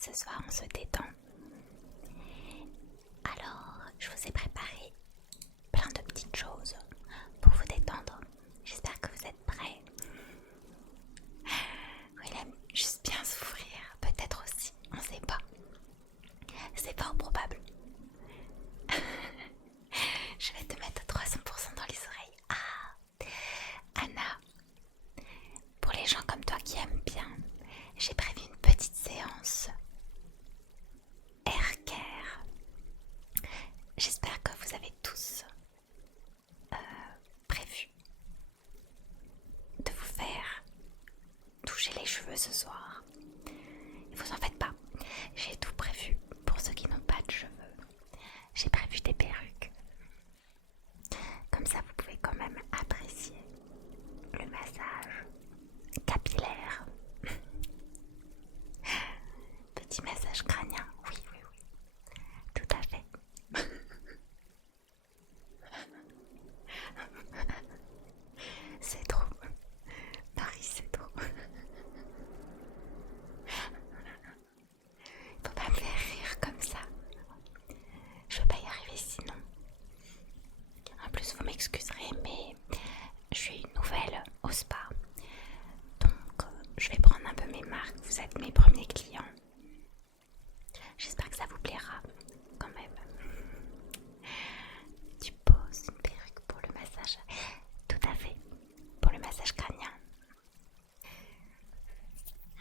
Ce soir, on se détend. Alors, je vous ai préparé plein de petites choses pour vous détendre. J'espère que vous êtes prêts. Il aime juste bien s'ouvrir, peut-être aussi, on sait pas. C'est pas improbable. Je vais te mettre 300% dans les oreilles. Ah, Anna, pour les gens comme toi qui aiment bien, j'ai prévu une petite séance Air Care. J'espère que vous avez tous prévu de vous faire toucher les cheveux ce soir. Vous en faites pas, j'ai tout prévu pour ceux qui n'ont pas de cheveux. J'ai prévu des perruques. Comme ça, vous pouvez quand même apprécier le massage capillaire. Petit massage crânien, oui, oui, oui, tout à fait. C'est trop. Marie, c'est trop. Faut pas me faire rire comme ça. Je vais pas y arriver sinon. En plus, vous m'excuserez, mais je suis nouvelle au spa. Donc, je vais prendre un peu mes marques. Vous êtes mes premiers clients. J'espère que ça vous plaira quand même. Tu poses une perruque pour le massage. Tout à fait. Pour le massage crânien.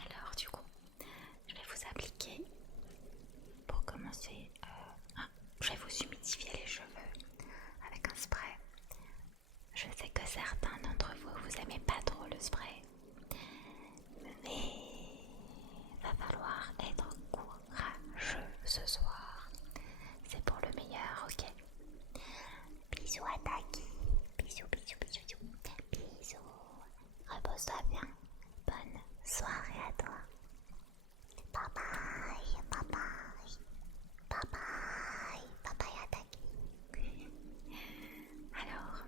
Alors, du coup, je vais vous appliquer pour commencer. Je vais vous humidifier les cheveux avec un spray. Je sais que certains d'entre vous, vous aimez pas trop le spray, mais va falloir être courageux ce soir. C'est pour le meilleur, ok? Bisous à Taki. Bisous, bisous, bisous, bisous. Bisous. Repose-toi bien. Bonne soirée à toi. Bye bye, bye bye. Bye bye, bye bye à Taki. Alors,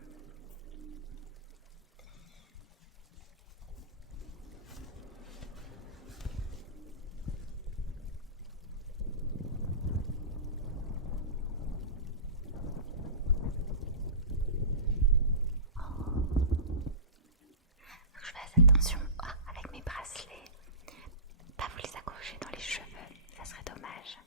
je fais attention avec mes bracelets, pas vous les accrocher dans les cheveux, ça serait dommage.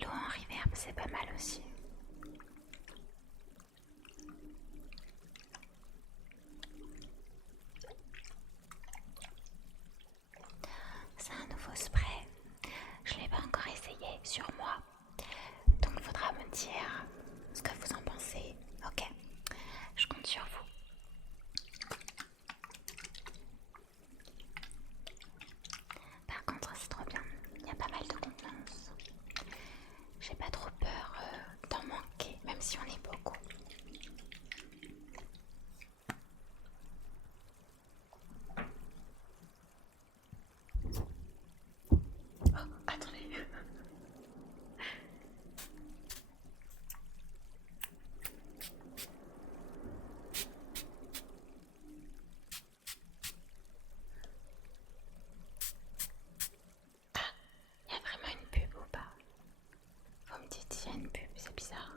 L'eau en reverb, c'est pas mal aussi. C'est un nouveau spray. Je ne l'ai pas encore essayé sur moi. Donc il faudra me dire ce que vous en pensez. Ok, je compte sur vous. Par contre, c'est trop bien. Il y a pas mal de contenance. J'ai pas trop peur d'en manquer, même si on est beaucoup. Oh, attendez. Ah, il y a vraiment une pub ou pas? Vous me dites s'il y a une pub, c'est bizarre.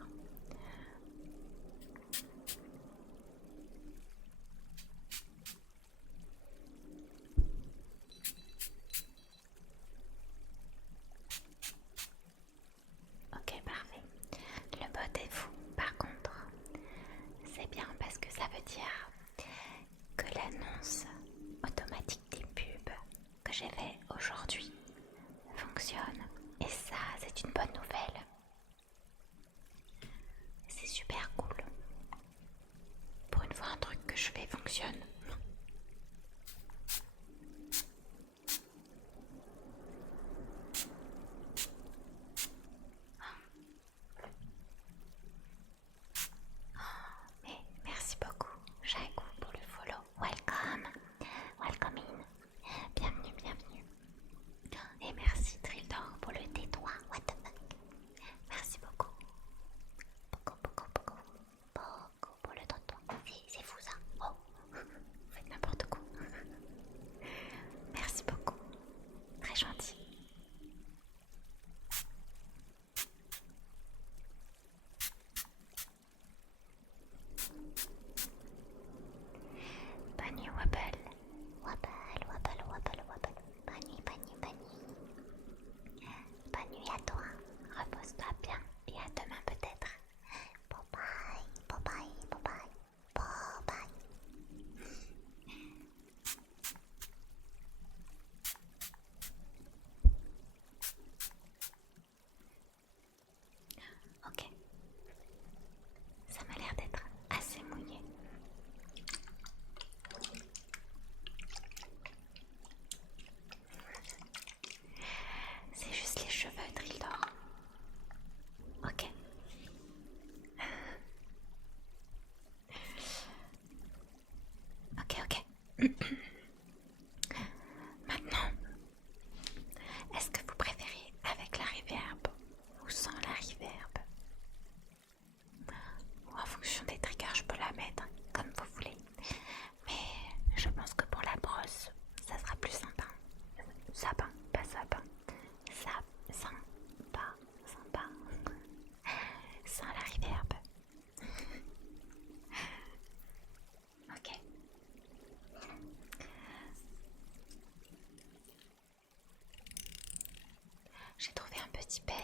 j'ai trouvé un petit peigne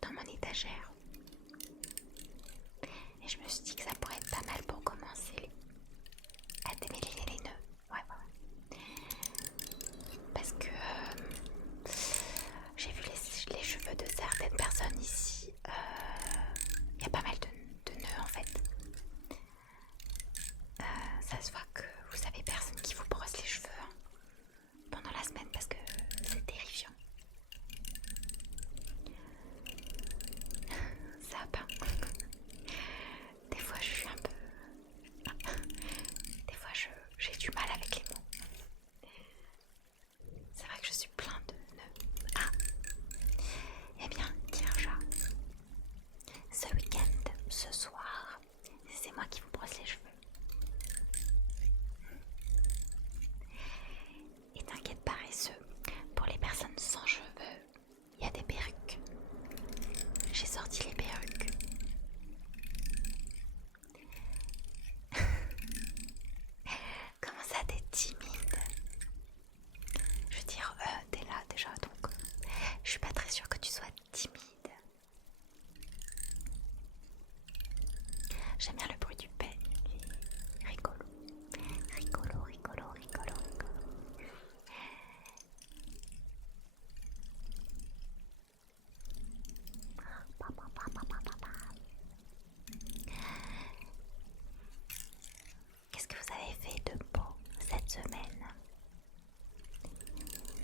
dans mon étagère. Et je me suis dit que ça pourrait être pas mal pour commencer à démêler les nœuds. Ouais. Parce que j'ai vu les cheveux de certaines personnes ici. Il y a pas mal de nœuds en fait. Ça se voit que vous avez personne qui vous brosse les cheveux pendant la semaine parce que c'est terrifiant. Ça va pas. Des fois je suis un peu... Des fois j'ai du mal avec les mots. C'est vrai que je suis plein de nœuds. Ah. Eh bien, Kirja, ce week-end, ce soir, c'est moi qui vous brosse les cheveux. Et t'inquiète paresseux, pour les personnes sans cheveux, il y a des perruques. J'ai sorti les perruques. Comment ça, t'es timide? Je veux dire, t'es là déjà, donc je suis pas très sûre que tu sois timide. J'aime bien le bruit du peigne, rigolo. Rigolo. Qu'est-ce que vous avez fait de beau cette semaine?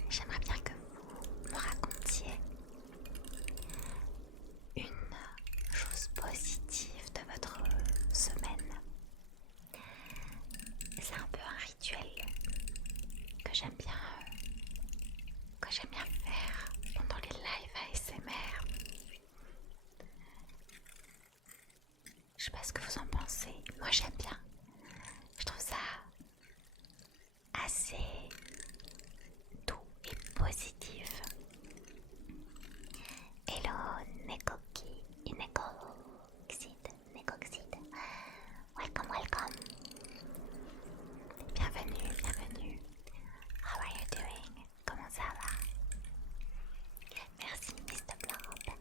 J'aimerais bien que vous me racontiez une chose positive de votre semaine. C'est un peu un rituel que j'aime bien faire pendant les lives ASMR. Je sais pas ce que vous en pensez. Moi j'aime bien. Je trouve ça assez doux et positif. Hello Nekoki, Nekoxide. Welcome. Bienvenue. How are you doing? Comment ça va? Merci Mr. Blob.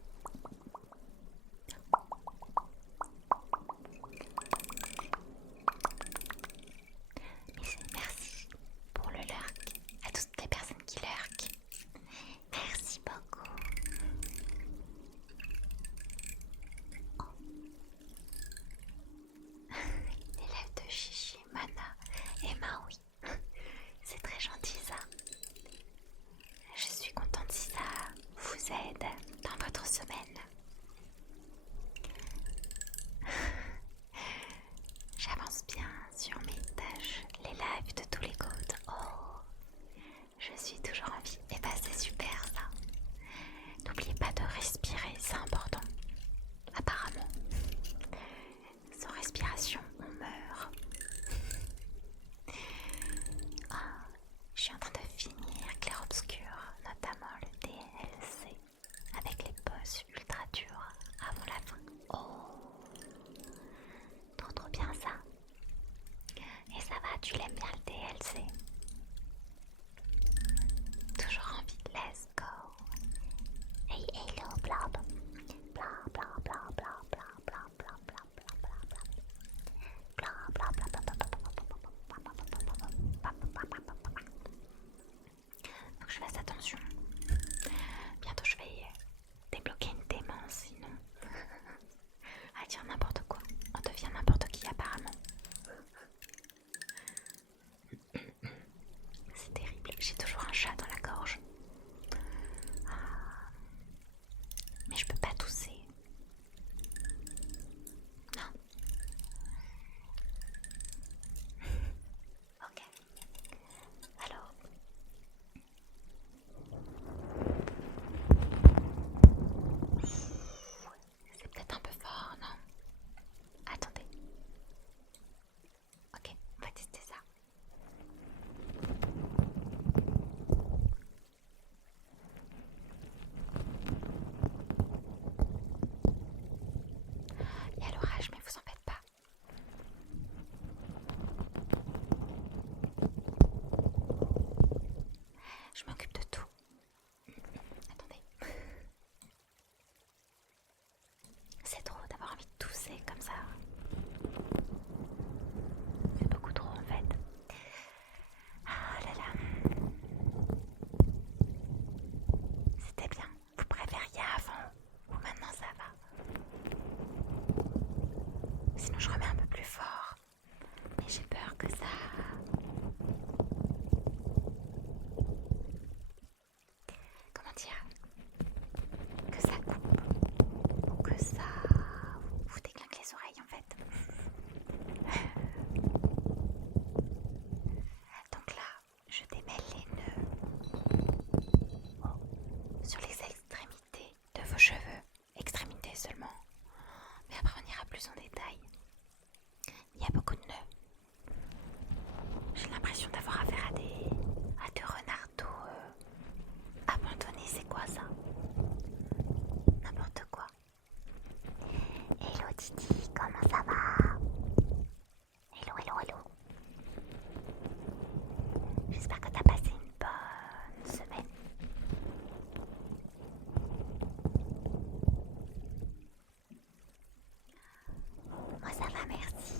Je m'occupe de tout. Attendez. C'est trop d'avoir envie de tousser comme ça. C'est beaucoup trop en fait. Ah là là. C'était bien. Vous préfériez avant ou maintenant ça va? Sinon je remets un peu plus fort. Mais j'ai peur que ça... Comment dire? Que ça coupe. Ou que ça vous déglingue les oreilles en fait. Donc là, je démêle les nœuds sur les extrémités de vos cheveux. Extrémités seulement. Mais après on ira plus en détail. Il y a beaucoup de nœuds. J'ai l'impression d'avoir affaire à deux renardeaux abandonnés. C'est quoi ça? N'importe quoi. Hello Titi, comment ça va? Hello, hello, hello. J'espère que t'as passé une bonne semaine. Moi ça va, merci.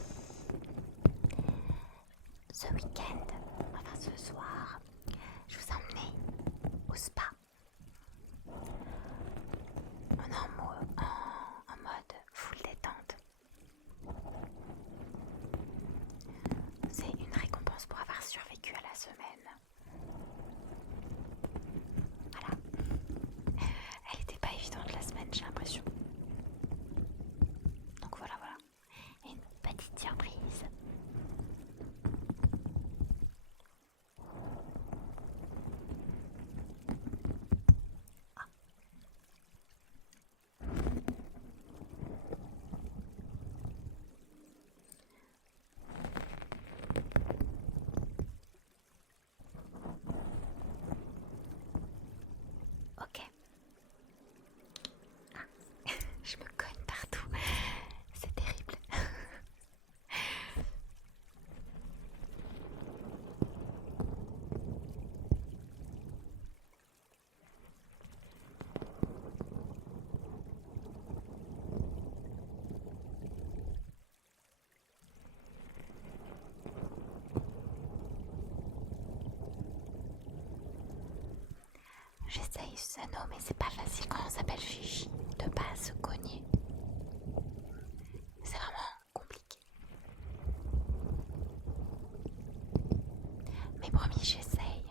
Ce week-end, enfin ce soir, je vous ai emmené au spa. On est en mode full détente. C'est une récompense pour avoir survécu à la semaine. Voilà. Elle était pas évidente la semaine, j'ai l'impression. Donc voilà. Une petite surprise. Ah. Ok. Ah. Je me cogne partout. C'est terrible. J'essaye ce anneau, mais c'est pas facile quand on s'appelle Gigi de pas se cogner. C'est vraiment compliqué. Mais promis, j'essaye.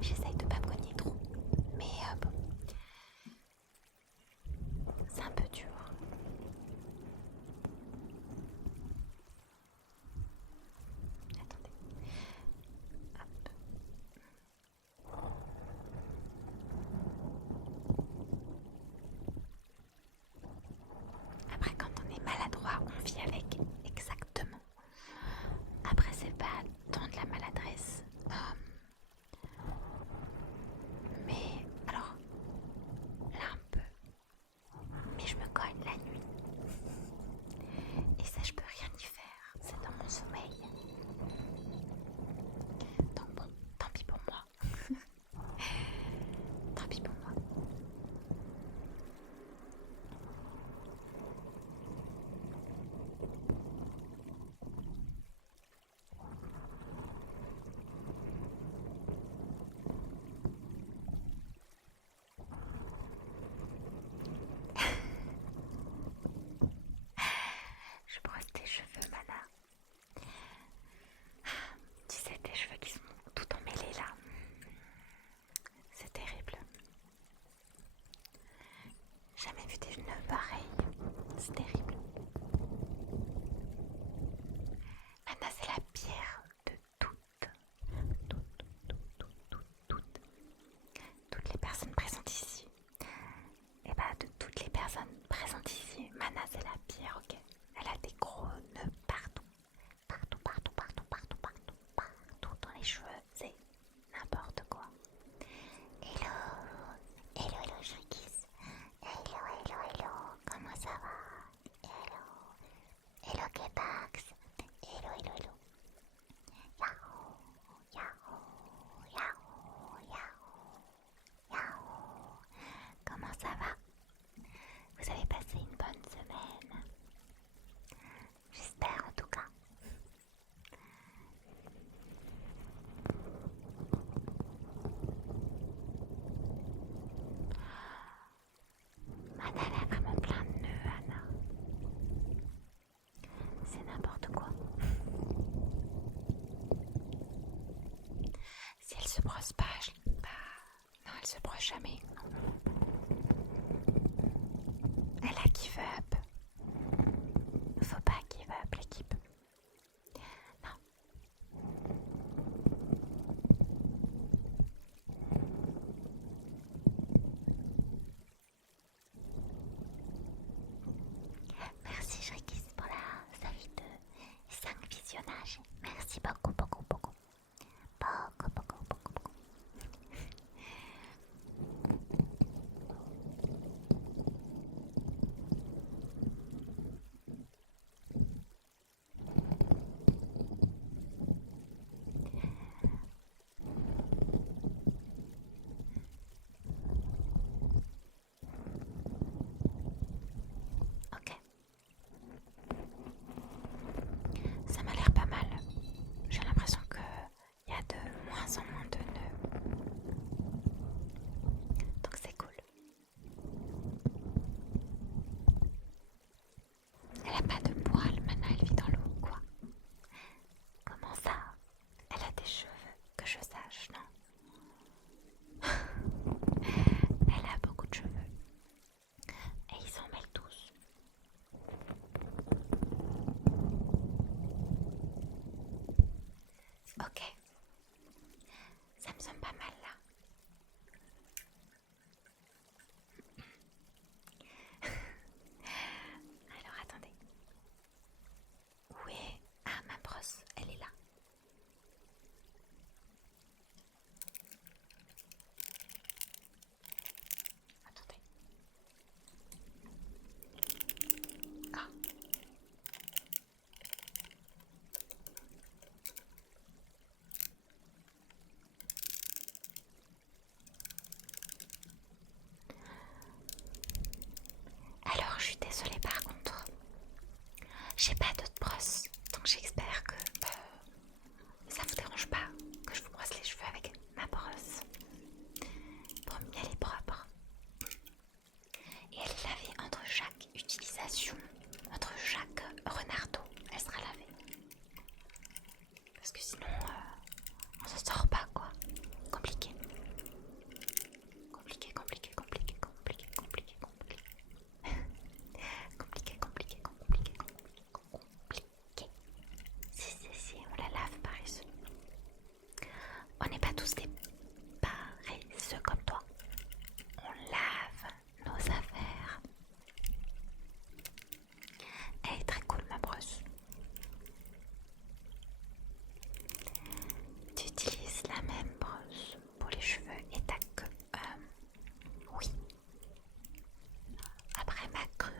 J'essaye de pas me cogner trop. Mais bon, c'est un peu dur. Attendez. Hop. brosse pas. Non, elle se brosse jamais. Elle a give up. Faut pas give up l'équipe. Non. Merci Jrikis pour la série de 5 visionnages. Merci beaucoup, beaucoup, beaucoup. Beaucoup, beaucoup, beaucoup, beaucoup. Ok. Ça m'a l'air pas mal. J'ai l'impression qu'il y a de moins en moins de nœuds. Donc c'est cool. Elle a pas de poils, maintenant elle vit dans l'eau, quoi. Comment ça? Elle a des cheveux, que je sache, non? Elle a beaucoup de cheveux. Et ils s'en mêlent tous. Ok. Ça me semble pas mal là. Alors attendez. Où est... Ah, ma brosse, elle est là. Attendez. Ah. Alors, je suis désolée par contre. J'ai pas d'autre brosse, donc j'espère que ça vous dérange pas que je vous brosse les cheveux avec ma brosse pour mieux les propres. Et elle est lavée entre chaque utilisation, entre chaque renardeau, elle sera lavée. Parce que sinon, on s'en sort pas quoi. Compliqué. Compliqué, compliqué, compliqué, compliqué, compliqué, compliqué. Compliqué, compliqué, compliqué, compliqué, compliqué. Si, on la lave paresseux. On n'est pas tous des paresseux comme toi. On lave nos affaires. Elle est très cool ma brosse. Tu utilises la même brosse pour les cheveux et ta queue. Oui. Après ma queue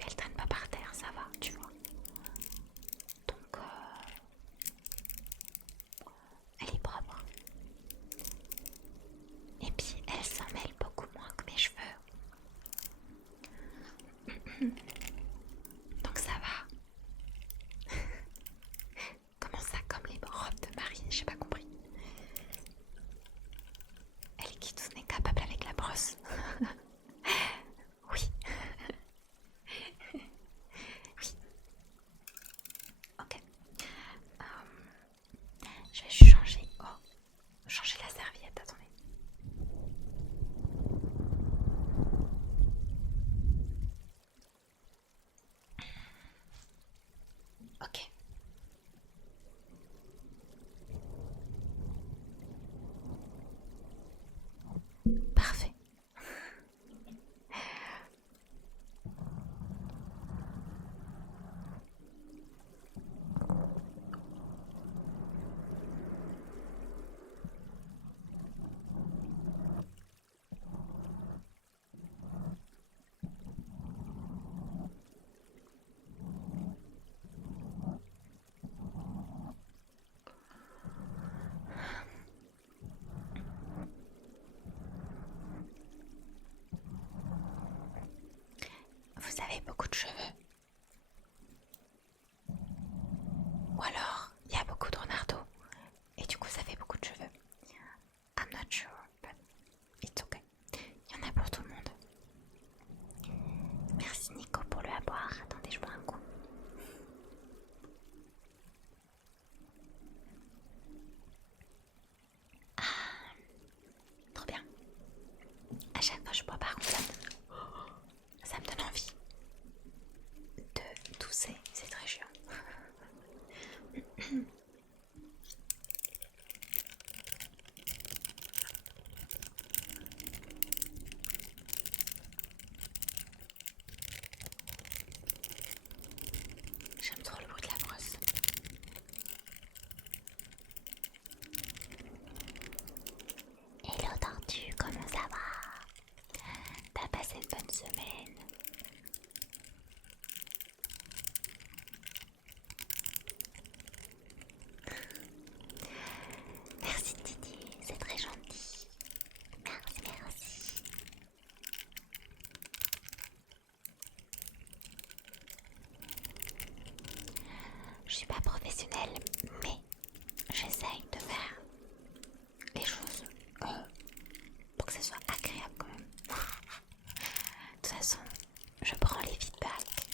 elle traîne pas par terre, ça va, tu vois. Donc elle est propre. Et puis elle s'en mêle beaucoup moins que mes cheveux. Donc ça va. Comment ça, comme les robes de mariée, j'ai pas compris. Elle est qui n'est capable avec la brosse. Oui. Oui. Ok. Je vais changer. Changer la serviette, attendez. Ok. Parfait. Vous avez beaucoup de cheveux. Ou alors, il y a beaucoup de renardeaux. Et du coup, ça fait beaucoup de cheveux. I'm not sure, but it's okay. Il y en a pour tout le monde. Merci Nico pour le à boire. Attendez, je bois un coup. professionnelle, mais j'essaye de faire les choses pour que ce soit agréable quand même. De toute façon, je prends les feedbacks.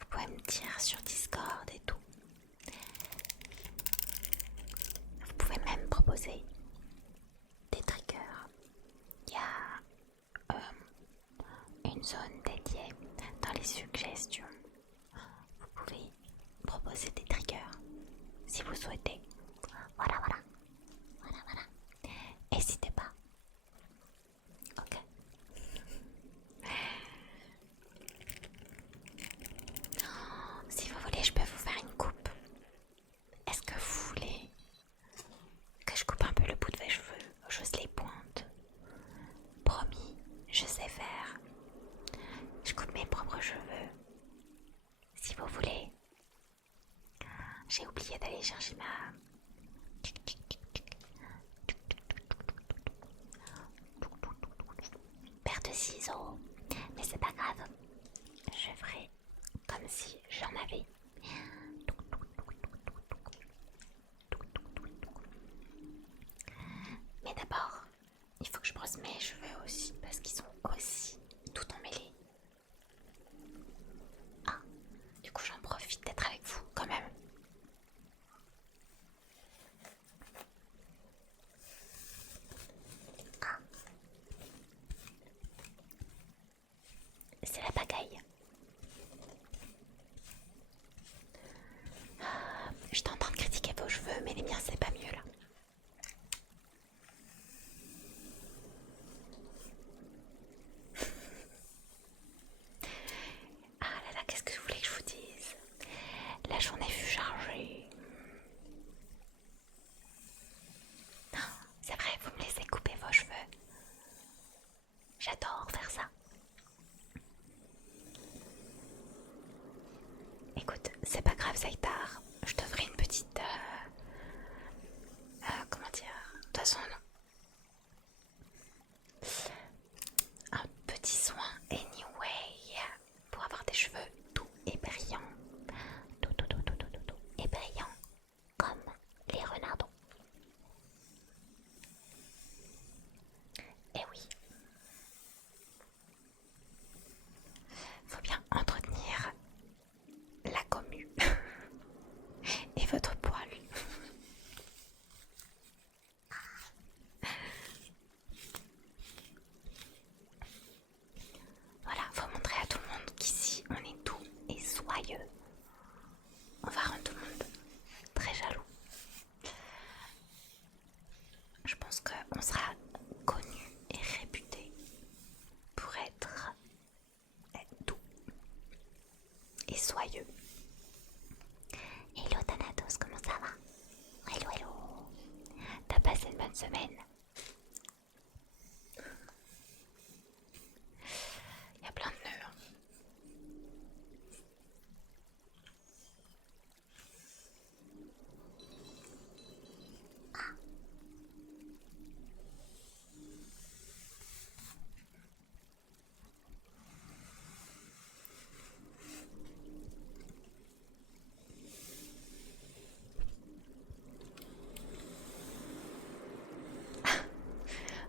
Vous pouvez me dire sur Discord et tout. Vous pouvez même proposer des triggers. Il y a une zone dédiée dans les suggestions. Vous pouvez proposer des triggers si vous souhaitez. Voilà. N'hésitez pas. Ok. Si vous voulez, je peux vous faire une coupe. Est-ce que vous voulez que je coupe un peu le bout de vos cheveux, juste les pointes? Promis, je sais faire. Je coupe mes propres cheveux. Si vous voulez. J'ai oublié d'aller chercher ma... paire de ciseaux. Mais c'est pas grave. Je ferai comme si j'en avais. Mais d'abord, il faut que je brosse mes cheveux aussi parce qu'ils sont aussi tout emmêlés. Ah, du coup j'en profite d'être avec vous quand même. Ah, c'est la pagaille. Je t'entends critiquer vos cheveux, mais les miens c'est pas mieux là. Ah là là, qu'est-ce que vous voulez que je vous dise? La journée fut chargée. C'est vrai, vous me laissez couper vos cheveux. J'adore faire ça. Écoute, c'est pas grave, ça est tard. Je te ferai une petite... comment dire? De toute façon, non. Un petit soin anyway pour avoir des cheveux doux et brillants. Doux et brillants comme les renardons. Et oui. Faut bien entretenir la commu et votre poil. Voilà, faut montrer à tout le monde qu'ici on est doux et soyeux. On va rendre tout le monde très jaloux. Je pense qu'on sera connu et réputé pour être doux et soyeux. Hello Thanatos, comment ça va? Hello. T'as passé une bonne semaine? Il y a plein de nœuds.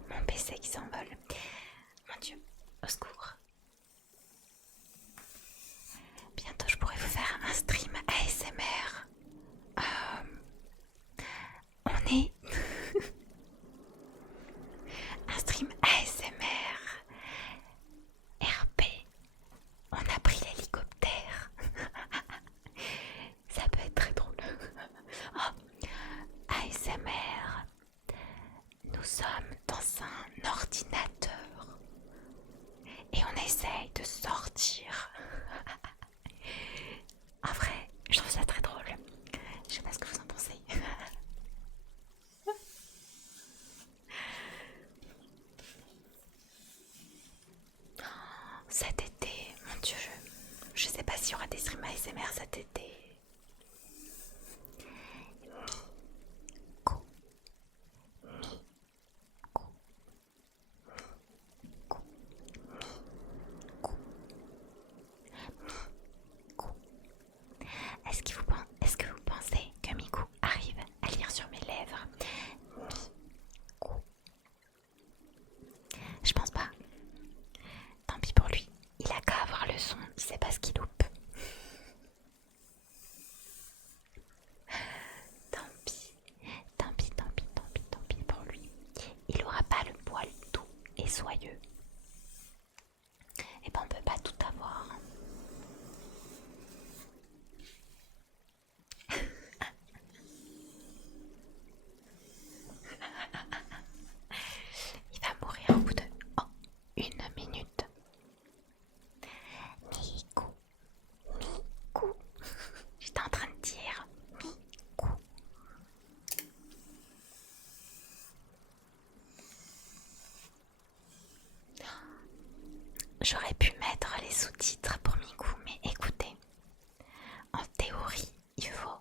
Mon PC qui s'envole. Mon Dieu, au secours. Bientôt je pourrais vous faire un stream ASMR. On est... un stream ASMR. RP. On a pris l'hélicoptère. Ça peut être très drôle. Oh, ASMR. Nous sommes dans un ordinateur et on essaye de sortir. En vrai, je trouve ça très drôle. Je sais pas ce que vous en pensez. Cet été, mon Dieu, je sais pas s'il y aura des streams ASMR cet été. sous-titres pour Miku, mais écoutez, en théorie, il faut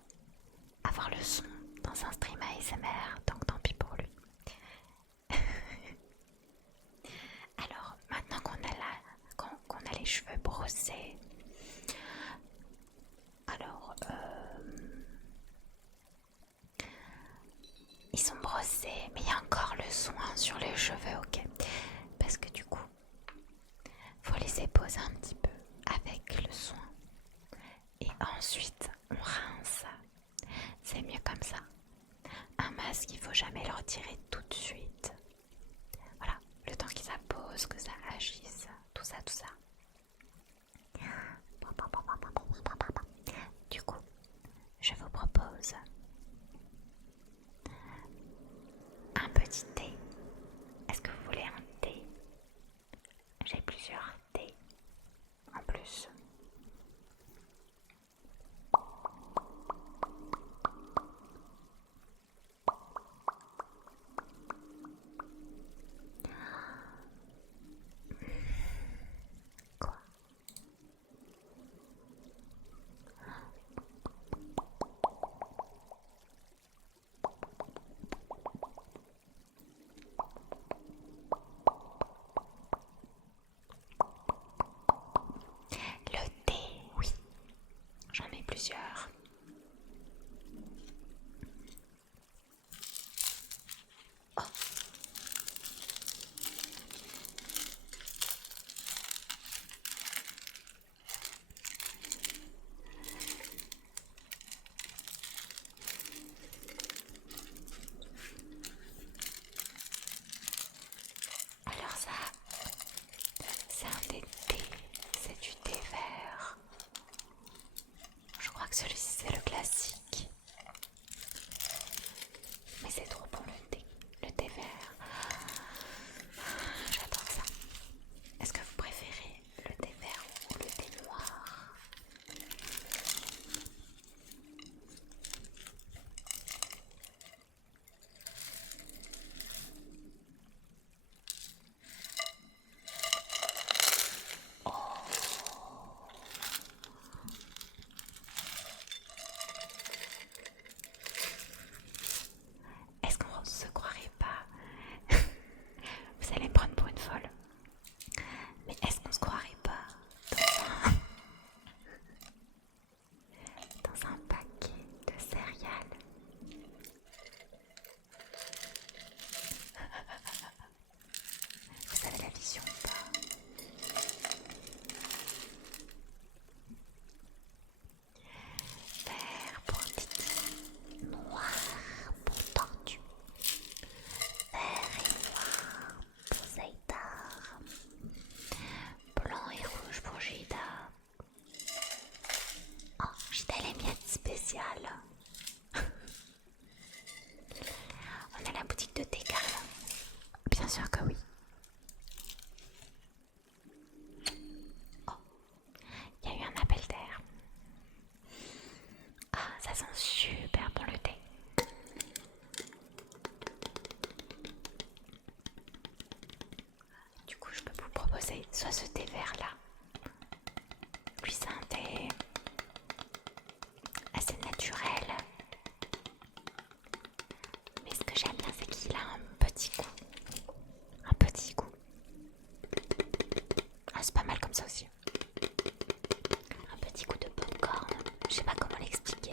avoir le son dans un stream ASMR, donc tant pis pour lui. Alors, maintenant qu'on a les cheveux brossés, alors ils sont brossés, mais il y a encore le soin sur les cheveux, ok? Parce que du coup, faut les époser un petit peu avec le soin. Et ensuite, on rince. C'est mieux comme ça. Un masque, il faut jamais le retirer tout de suite. Voilà, le temps que ça pose, que ça agisse, tout ça, tout ça. Du coup, je vous propose un petit thé. Est-ce que vous voulez un thé? J'ai plusieurs thés en plus. Quoi? Le thé, oui, j'en ai plusieurs. Oh. Alors ça, c'est un thé, c'est du thé vert. Je crois que celui-ci c'est le classique. Mais c'est trop bon le thé vert. J'adore ça. Est-ce que vous préférez le thé vert ou le thé noir? Est-ce qu'on se croirait pas? Vous allez me prendre pour une folle. Mais est-ce qu'on se croirait pas dans un paquet de céréales? Vous avez la vision ou pas? Vert pour Titi, noir pour Tortue, vert et noir pour Zaïtar, blanc et rouge pour Gida. Oh, Gida elle est miette spéciale. On a la boutique de thé carrément. Bien sûr que oui. Oh, il y a eu un appel d'air. Ah, ça sent super bon le thé. Du coup, je peux vous proposer soit ce thé vert là. Lui, c'est un thé assez naturel. Mais ce que j'aime bien, c'est qu'il a un petit goût. Un petit goût. Ah, c'est pas mal comme ça aussi. Un petit goût de popcorn. Je sais pas comment l'expliquer.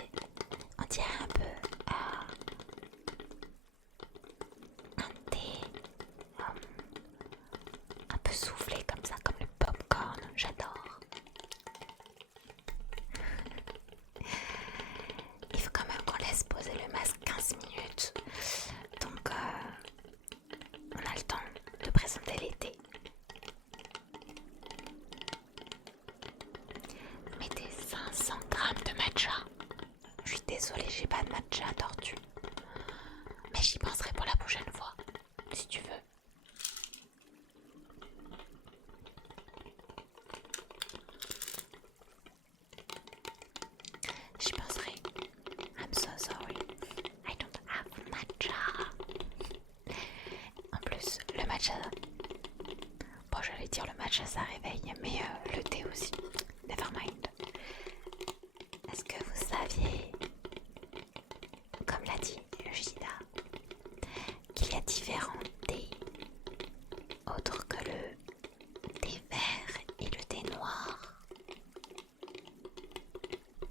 On dirait un peu un thé un peu soufflé comme ça, comme le popcorn. J'adore. Il faut quand même qu'on laisse poser le masque 15 minutes. Donc on a le temps de présenter l'été. Mettez 500 grammes de matcha. Je suis désolée, j'ai pas de matcha tortue. Mais j'y penserai pour la prochaine fois, si tu veux. J'y penserai. I'm so sorry. I don't have matcha. En plus, le matcha... Bon, j'allais dire le matcha ça réveille, mais le thé aussi. Never mind. Est-ce que vous saviez, comme l'a dit Gina, qu'il y a différents thés autres que le thé vert et le thé noir?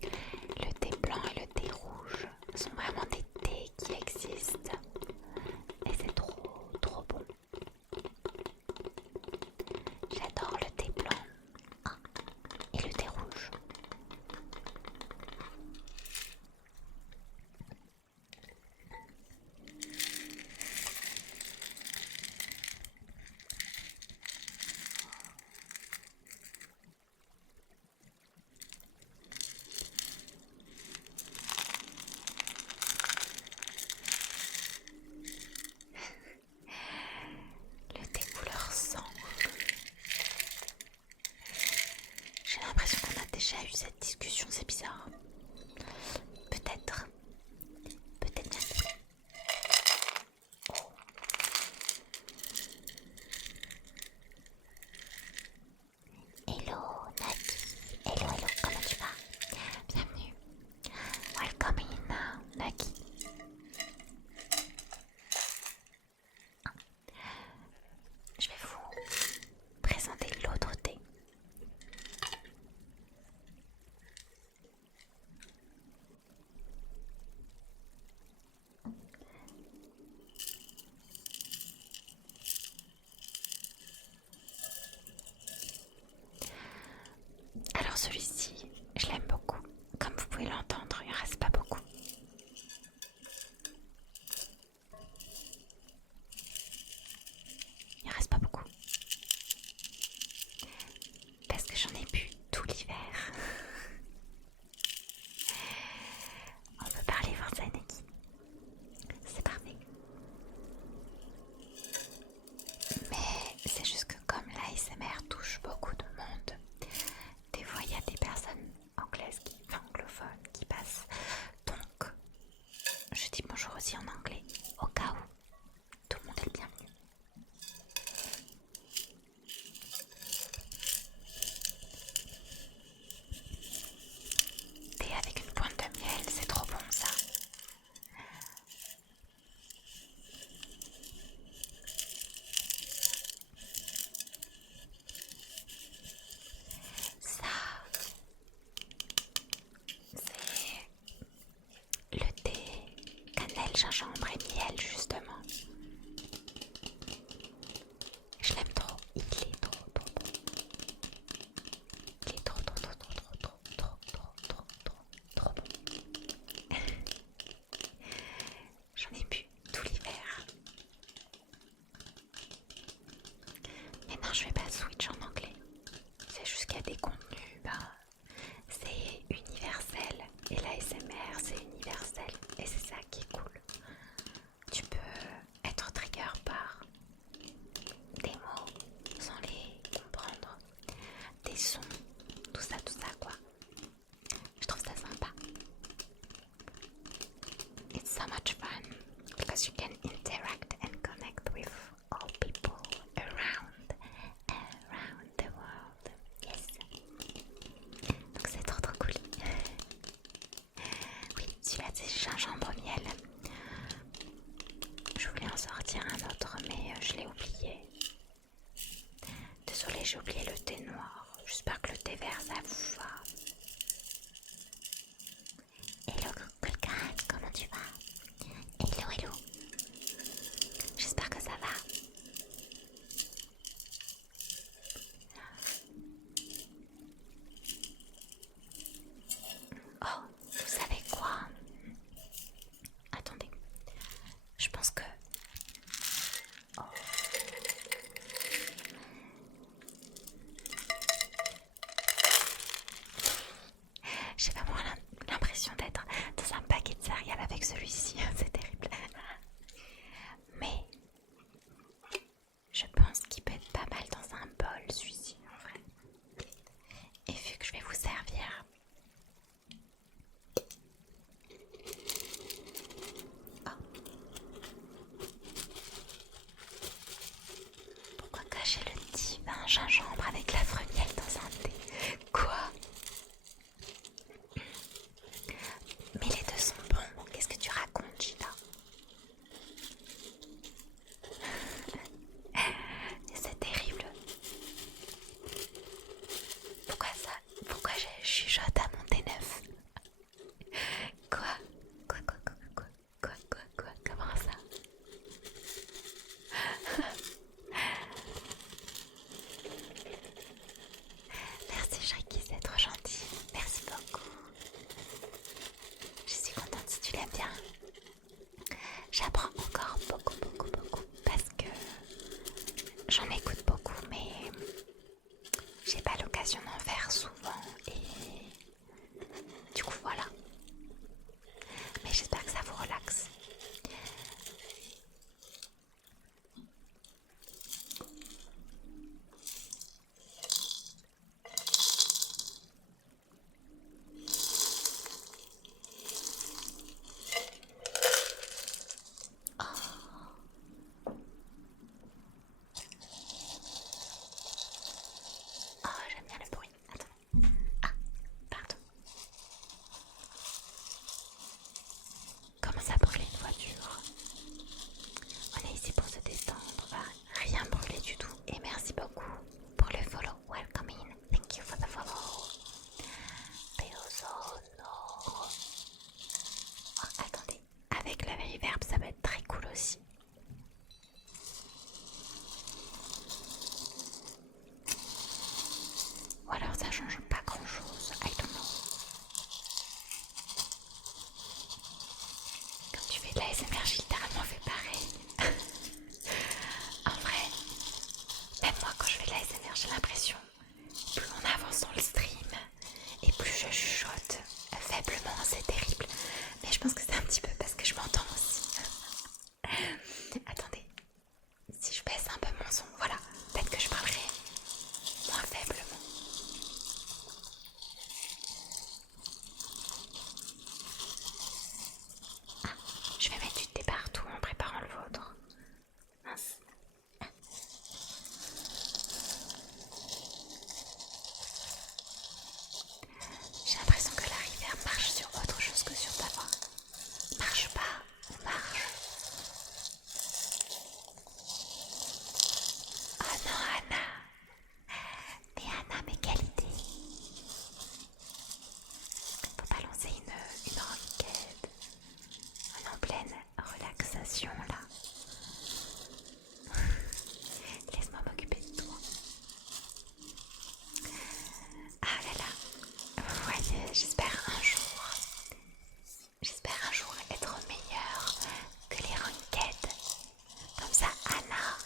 Le thé blanc et le thé rouge sont vraiment des thés qui existent et c'est trop bon. J'adore le thé blanc et le thé rouge. Le thé couleur sang. J'ai l'impression qu'on a déjà eu cette discussion, c'est bizarre. Peut-être jamais. Oh. Hello Naki. Hello, comment tu vas? Bienvenue. Welcome in Naki. Je vais vous présenter l'autre thé. Alors celui-ci, je l'aime beaucoup. Comme vous pouvez l'entendre, il ne reste pas beaucoup. Il ne reste pas beaucoup. Parce que j'en ai bu tout l'hiver. On peut parler français, Naki. C'est parfait. Mais c'est juste que comme l'ASMR touche beaucoup de monde, des fois il y a des personnes anglophones qui passent. Donc, je dis bonjour aussi en anglais, au cas où. Tout le monde est le bienvenu. Thé avec une pointe de miel, c'est trop bon ça. Ça, c'est le thé cannelle, gingembre et miel justement. Je l'aime trop, il est trop bon. Il est trop bon. J'en ai bu tout l'hiver. Maintenant je vais pas switch en anglais. C'est juste qu'il y a des contenus, c'est universel. Et l'ASMR c'est universel. Et c'est ça qui est cool. Tu peux être trigger par des mots sans les comprendre, des sons, tout ça quoi. Je trouve ça sympa. It's so much fun because you can interact and connect with all people around the world. Yes. Donc c'est trop cool. Oui, celui-là c'est gingembre miel. Je voulais en sortir un autre mais je l'ai oublié. Désolée, j'ai oublié le thé noir. J'espère que le thé vert ça vous va. Hello Golgan, comment tu vas? Hello. J'espère que ça va. Oh, vous savez quoi? Attendez. Je pense que... Oh. J'ai vraiment l'impression d'être dans un paquet de céréales avec celui-ci. C'est terrible. Mais je pense qu'il peut être pas mal dans un bol celui-ci en vrai. Et vu que je vais vous servir... Oh. Pourquoi cacher le divin gingembre chambre avec la miel dans un thé. Quoi? Mais les deux sont bons. Qu'est-ce que tu racontes, Gina? C'est terrible. Pourquoi ça? Pourquoi je chuchote à mon thé neuf? Quoi? Quoi? Comment ça? Merci Shriki, c'est trop gentil. Merci beaucoup. Je suis contente si tu l'aimes bien. J'apprends encore beaucoup parce que j'en écoute beaucoup mais j'ai pas l'occasion d'en faire souvent et du coup voilà. Mais j'espère que ça vous relaxe. Oh, j'aime bien le bruit. Attends. Ah, pardon. Comment ça brûle une voiture? On est ici pour se détendre, on va rien brûler du tout. Et merci beaucoup pour le follow. Welcome in. Thank you for the follow. Oh, attendez, avec le reverb ça va être très cool aussi. Ou alors ça change pas grand chose, I don't know. Quand tu fais de la SMR, j'ai littéralement fait pareil. En vrai, même moi quand je fais de la SMR, j'ai l'impression, plus on avance dans le stream et plus je chuchote faiblement, c'est terrible. Mais je pense que c'est un petit peu parce que je m'entends aussi. Attendez, si je baisse un peu mon son, voilà, peut-être que je parlerai moins faiblement. Ah, je vais mettre du thé partout en préparant le vôtre. Mince. J'ai l'impression que la rivière marche sur autre chose que sur ta voix. Marche pas ou marche? Oh non, Anna. Mais Anna, mais quelle idée. Faut pas lancer une enquête. On est en pleine relaxation là. Laisse-moi m'occuper de toi. Ah là là. Vous voyez, j'espère un jour être meilleure que les ranked. Comme ça, Anna,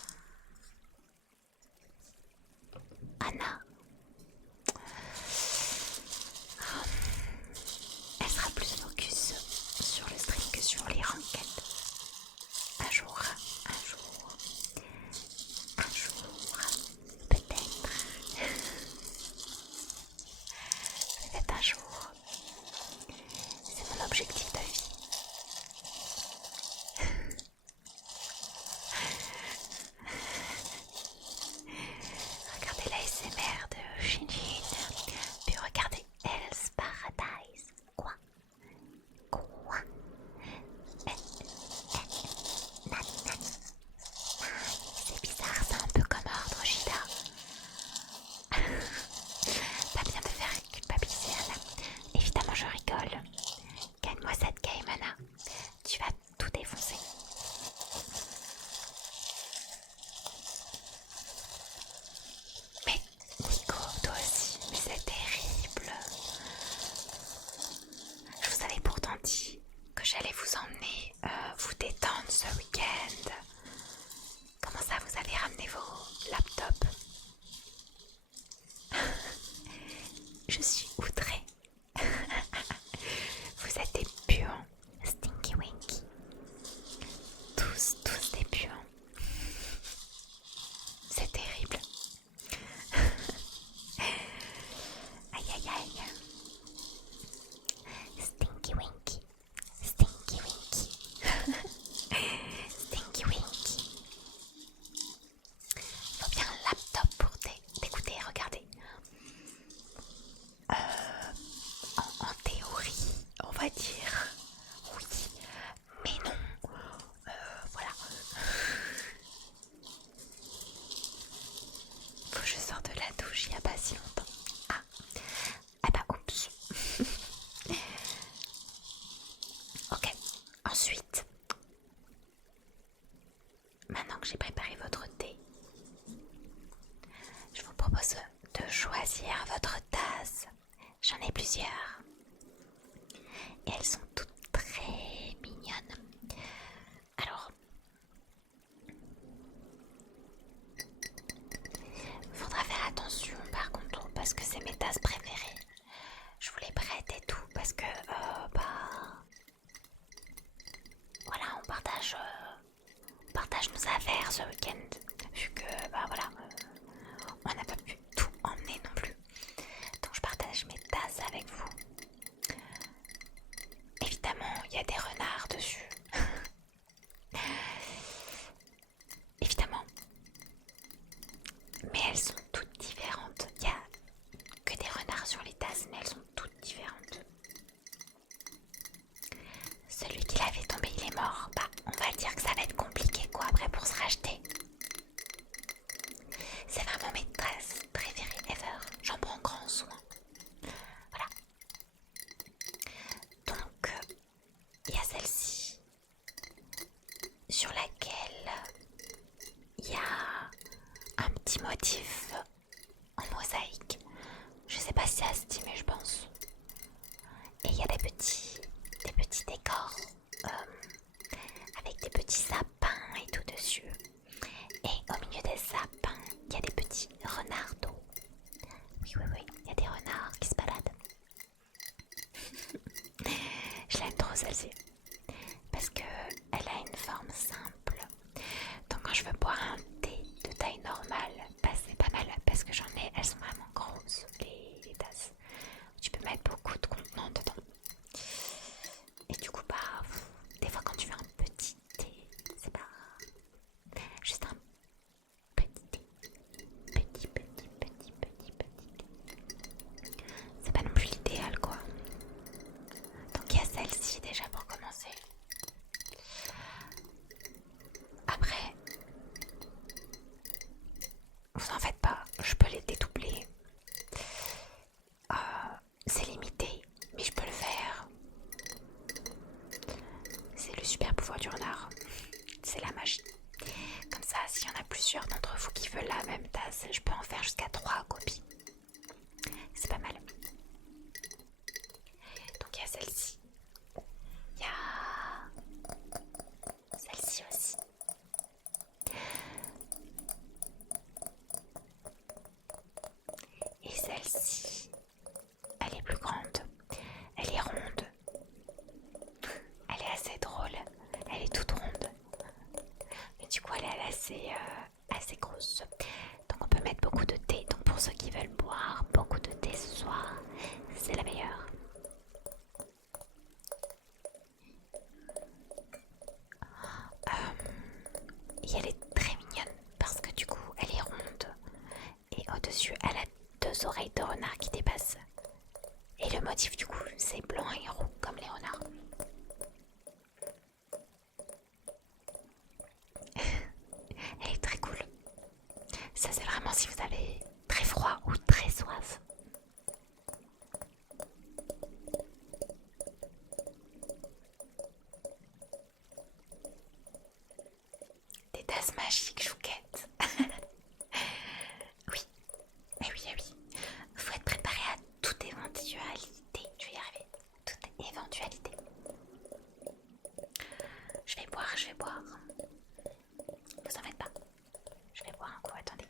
elle sera plus focus sur le stream que sur les ranked. Un jour, peut-être. Peut-être un jour. C'est mon objectif de vie. Regardez l'ASMR de Shinjin, puis regardez Hell's Paradise. Quoi? Nani. C'est bizarre, c'est un peu comme ordre Shida. Pas bien de faire culpabiliser Anna. Évidemment je rigole. Gagne-moi cette game Anna. Tu vas tout défoncer. Mais Nico, toi aussi, mais c'est terrible. Je vous avais pourtant dit que j'allais vous emmener vous détendre ce week-end. Comment ça, vous allez ramener vos laptops? Je suis outrée. Vous êtes des puants, Stinky Winky. Tous des puants. C'est terrible. Aïe aïe aïe. Stinky Winky. Stinky Winky. Stinky Winky. Faut bien un laptop pour t'écouter. maintenant que j'ai préparé votre thé, je vous propose de choisir votre tasse. J'en ai plusieurs. Et elles sont toutes très mignonnes. Alors, faudra faire attention par contre parce que c'est mes tasses préférées. Je vous les prête et tout parce que voilà, on partage nos affaires ce week-end vu que on n'a pas pu tout emmener non plus. Donc je partage mes tasses avec vous. Évidemment, il y a des renards dessus. Évidemment. Mais elles sont toutes différentes. Il n'y a que des renards sur les tasses, mais elles sont toutes différentes. Celui qui l'a fait tomber, il est mort. On va dire que ça va être compliqué quoi après pour se racheter. C'est vraiment mes tasses préférées ever. J'en prends grand soin. Voilà. Donc, il y a celle-ci sur laquelle il y a un petit motif en mosaïque. Je sais pas si ça se dit, mais je pense. Et il y a des petits décors avec des petits sapins et tout dessus. Et au milieu des sapins, il y a des petits renards d'eau. Oui, il y a des renards qui se baladent. Je l'aime trop celle-ci. Parce qu'elle a une forme simple. Donc quand je veux boire un thé de taille normale, c'est pas mal parce que elles sont vraiment grosses, les tasses. Tu peux mettre beaucoup de contenants dedans. Et du coup, des fois quand tu fais un petit thé, c'est pas juste un petit thé. Petit. C'est pas non plus l'idéal quoi. Donc il y a celle-ci déjà pour commencer. Après, vous en faites pas, je peux les dédoubler. C'est limité, mais je peux le faire. C'est le super pouvoir du renard. C'est la magie. Comme ça, s'il y en a plusieurs d'entre vous qui veulent la même tasse, je peux en faire jusqu'à 3 copies. C'est pas mal. Donc il y a celle-ci. Il y a celle-ci aussi. Et celle-ci, elle est plus grande. Elle est ronde. Elle est assez drôle. Elle est toute ronde. Mais du coup, elle est assez grosse. Donc on peut mettre beaucoup de thé. Donc pour ceux qui veulent boire beaucoup de thé ce soir, c'est la meilleure. Et elle est très mignonne parce que du coup, elle est ronde. Et au-dessus, elle a 2 oreilles de renard qui dépassent. Et le motif du coup, c'est blanc et roux comme les renards. Elle est très cool. Ça c'est vraiment si vous avez très froid ou très soif. Des tasses magiques chouquettes. Oui, oui. Faut être préparé à toute éventualité. Je vais y arriver. Toute éventualité. Je vais boire. Vous en faites pas. Je vais boire un coup, attendez.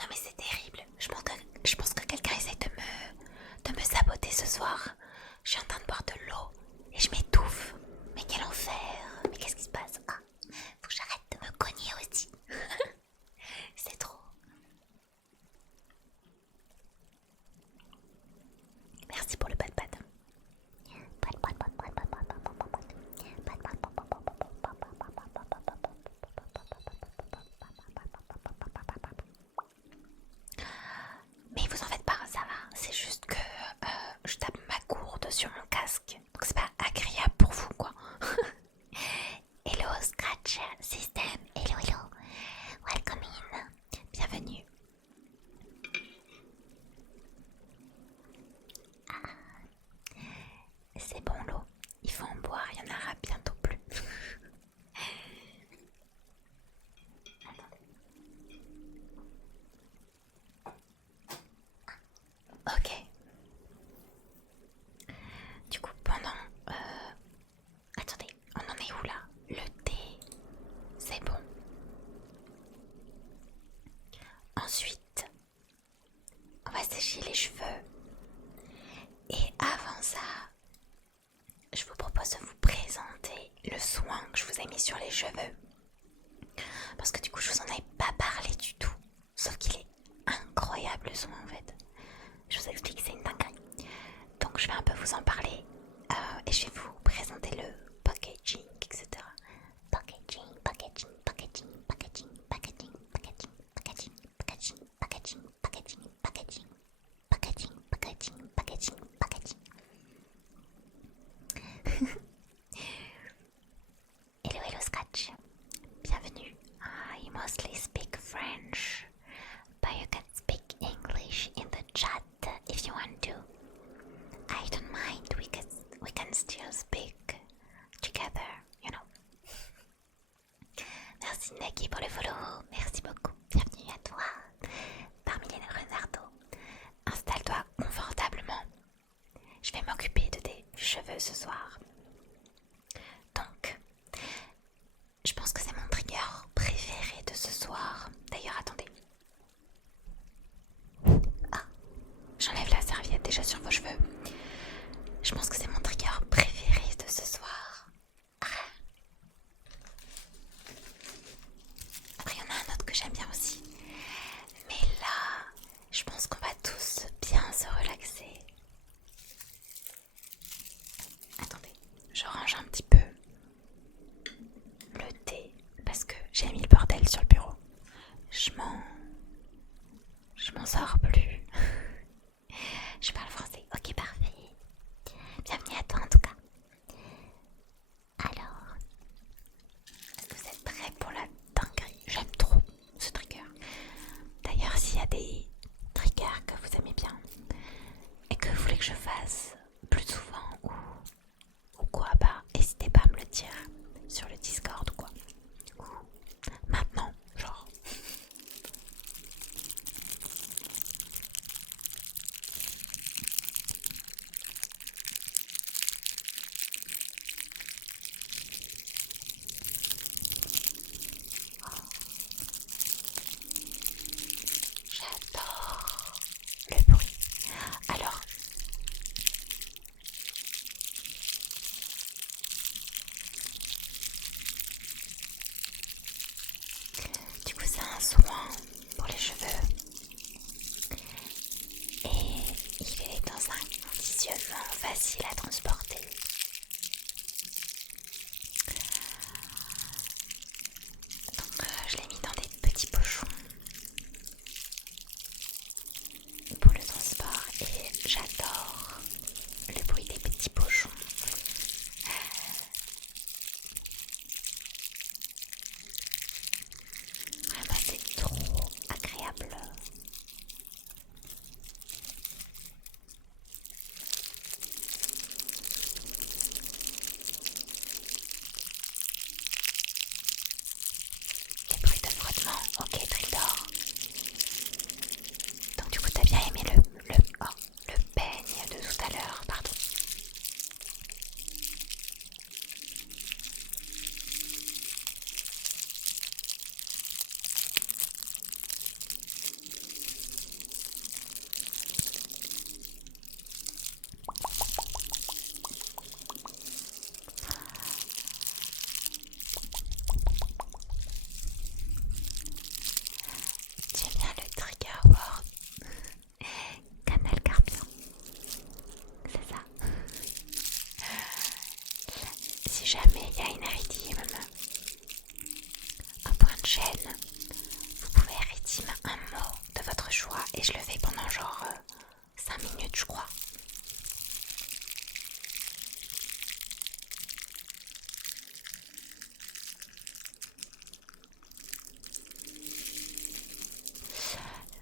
Non mais c'est terrible. Je pense que quelqu'un essaie de me saboter ce soir. Je suis en train de boire de l'eau et je m'étouffe. Mais quel enfer. Mais qu'est-ce qui se passe? Faut que j'arrête de me cogner aussi. C'est trop. Merci pour le pat. Mais vous en faites pas, ça va. C'est juste que je tape ma gourde sur mon casque. Donc c'est pas agréable pour vous quoi. Hello Scratch System. Hello. lécher les cheveux. Et avant ça, je vous propose de vous présenter le soin que je vous ai mis sur les cheveux. Parce que du coup, je vous en avais pas parlé du tout. Sauf qu'il est incroyable le soin en fait. Je vous explique, c'est une dinguerie. Donc je vais un peu vous en parler et je vais vous présenter le packaging, etc. Packaging, packaging, packaging, packaging, packaging, packaging, packaging, packaging, packaging, packaging, packaging, packaging, packaging, packaging, packaging. Hello, hello Scratch. Bienvenue. I mostly speak French, but you can speak English in the chat if you want to. I don't mind. We can still speak together, you know. Merci Naki pour le follow. Merci beaucoup. Bienvenue à toi. Parmi les Renardo. Installe-toi confortablement. Je vais m'occuper de tes cheveux ce soir. Donc, je pense que c'est mon trigger préféré de ce soir. D'ailleurs, attendez. Ah, j'enlève la serviette déjà sur vos cheveux. Je pense que c'est mon trigger préféré de ce soir. Après, il y en a un autre que j'aime bien aussi. Mais là, je pense qu'on va tous bien se relaxer. Attendez, je range un petit peu le thé parce que j'ai mis le bordel sur le bureau. Je m'en sors plus. Je parle français. Ok, parfait. Bienvenue à toi en tout cas. Alors, est-ce que vous êtes prêts pour la dinguerie? J'aime trop ce trigger. D'ailleurs, s'il y a des triggers que vous aimez bien et que vous voulez que je fasse plus souvent ou quoi, bah n'hésitez pas à me le dire sur le Discord ou quoi. Ou maintenant, genre. J'adore le bruit. Alors, du coup, c'est un soin pour les cheveux et il est dans un conditionnement facile à transporter. Donc, je l'ai mis dans des petits pochons pour le transport et j'adore le bruit des petits pochons. Vraiment, c'est trop agréable. Les bruits de frottement, ok, Trildor. Donc du coup, t'as bien aimé le peigne de tout à l'heure, pardon. J'aime bien le trigger word. Canal carpien. C'est ça. Si jamais il y a une éridium, un point de chaîne, vous pouvez éridium un mot de votre choix et je le fais pendant genre 5 minutes je crois.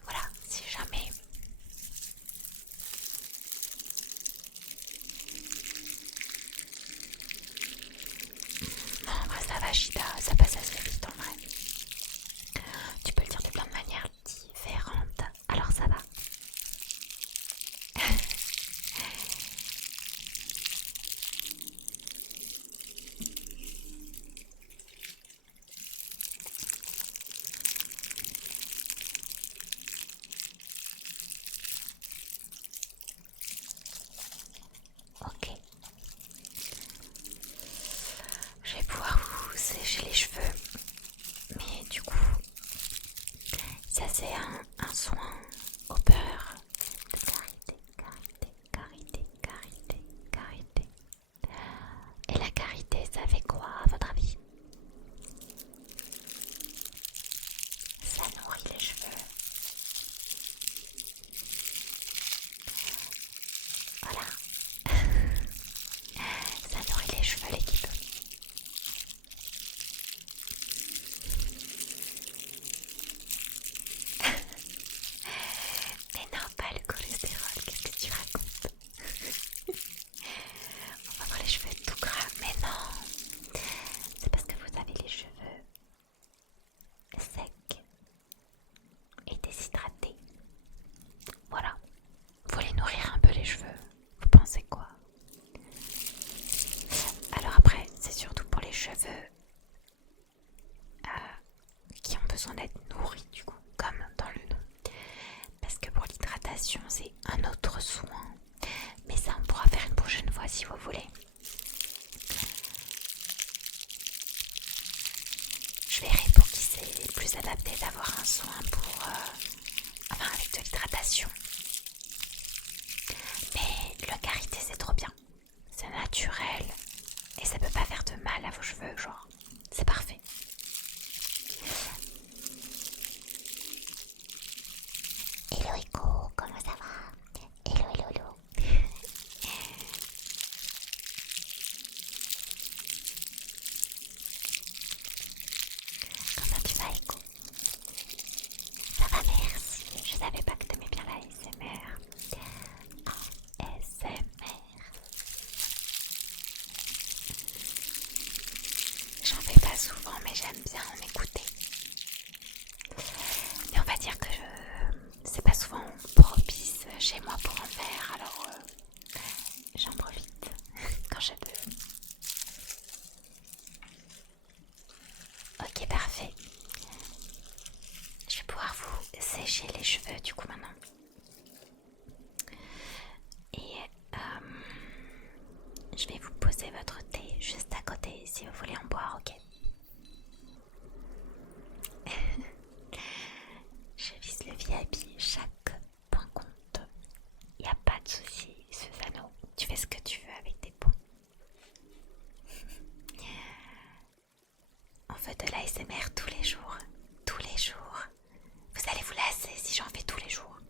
Voilà, si jamais. Non, en vrai ça va Chita, ça passe assez vite en vrai. Tu peux le dire de plein de manières différentes, alors ça va. Voilà. Ça nourrit les cheveux, l'équipe. Mais non, pas le cholestérol, qu'est-ce que tu racontes? On va avoir les cheveux tout gras, mais non. C'est parce que vous avez les cheveux secs et déshydratés. Voilà. Faut les nourrir un peu les cheveux. Vous pensez quoi? Alors après, c'est surtout pour les cheveux qui ont besoin d'être nourris du coup, comme dans le nom. Parce que pour l'hydratation, c'est un autre soin. Mais ça, on pourra faire une prochaine fois si vous voulez. Je verrai pour qui c'est plus adapté d'avoir un soin pour, enfin avec de l'hydratation. Mais le karité c'est trop bien. C'est naturel et ça peut pas faire de mal à vos cheveux, genre. C'est parfait. Hello Echo, comment ça va? Hello, hello, hello. Comment tu vas Echo? Ça va, merci. Je savais pas que t'aimais bien la ASMR. ASMR. J'en fais pas souvent, mais j'aime bien en écouter. Mais on va dire que c'est pas souvent propice chez moi pour en faire, alors j'en profite quand je peux. Ok, parfait. Je vais pouvoir vous sécher les cheveux du coup maintenant. Et je vais vous poser votre thé juste à côté si vous voulez en boire, ok? Je vise le VIP, chaque point compte. Il n'y a pas de souci, Susano. Tu fais ce que tu veux avec tes points. On fait de l'ASMR tous les jours. Tous les jours. Vous allez vous lasser si j'en fais tous les jours.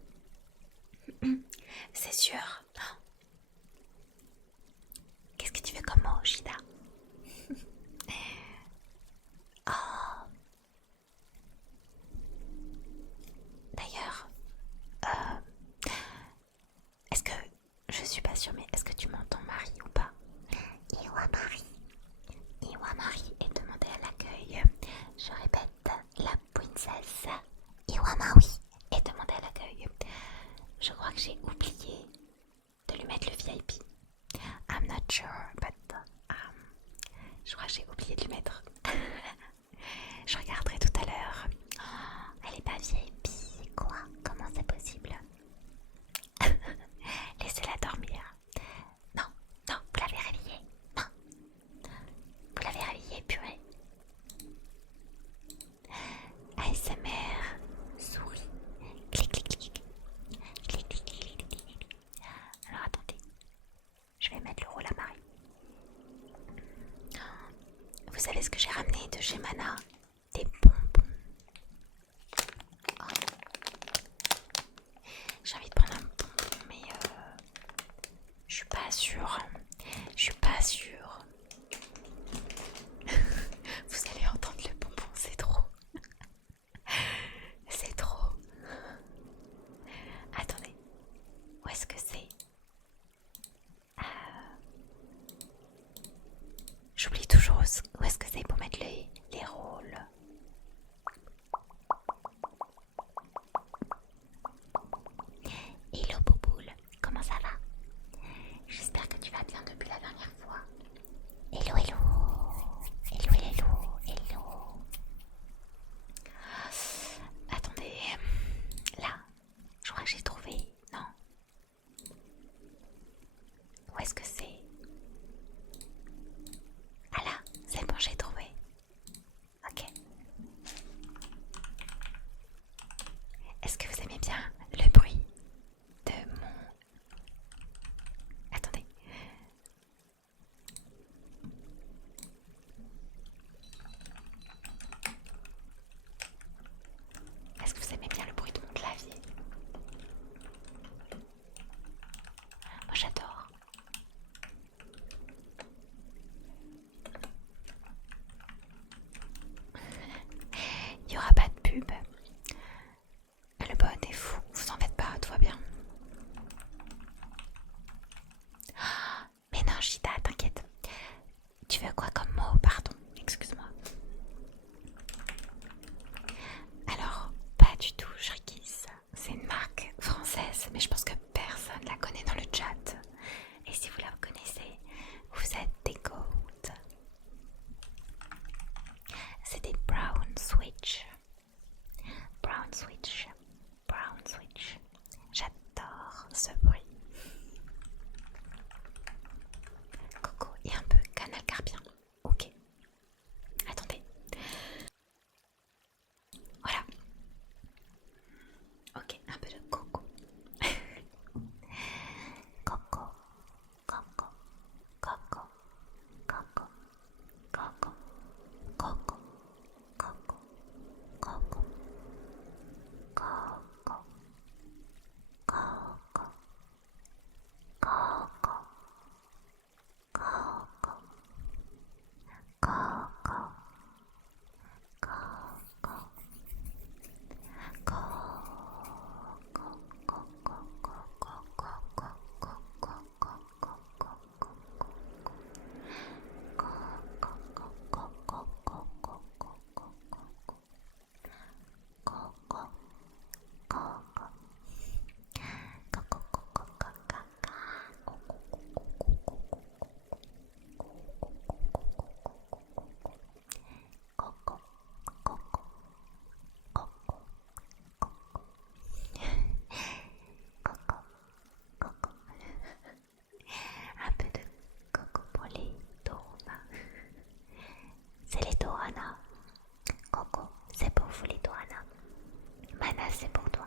c'est pour toi.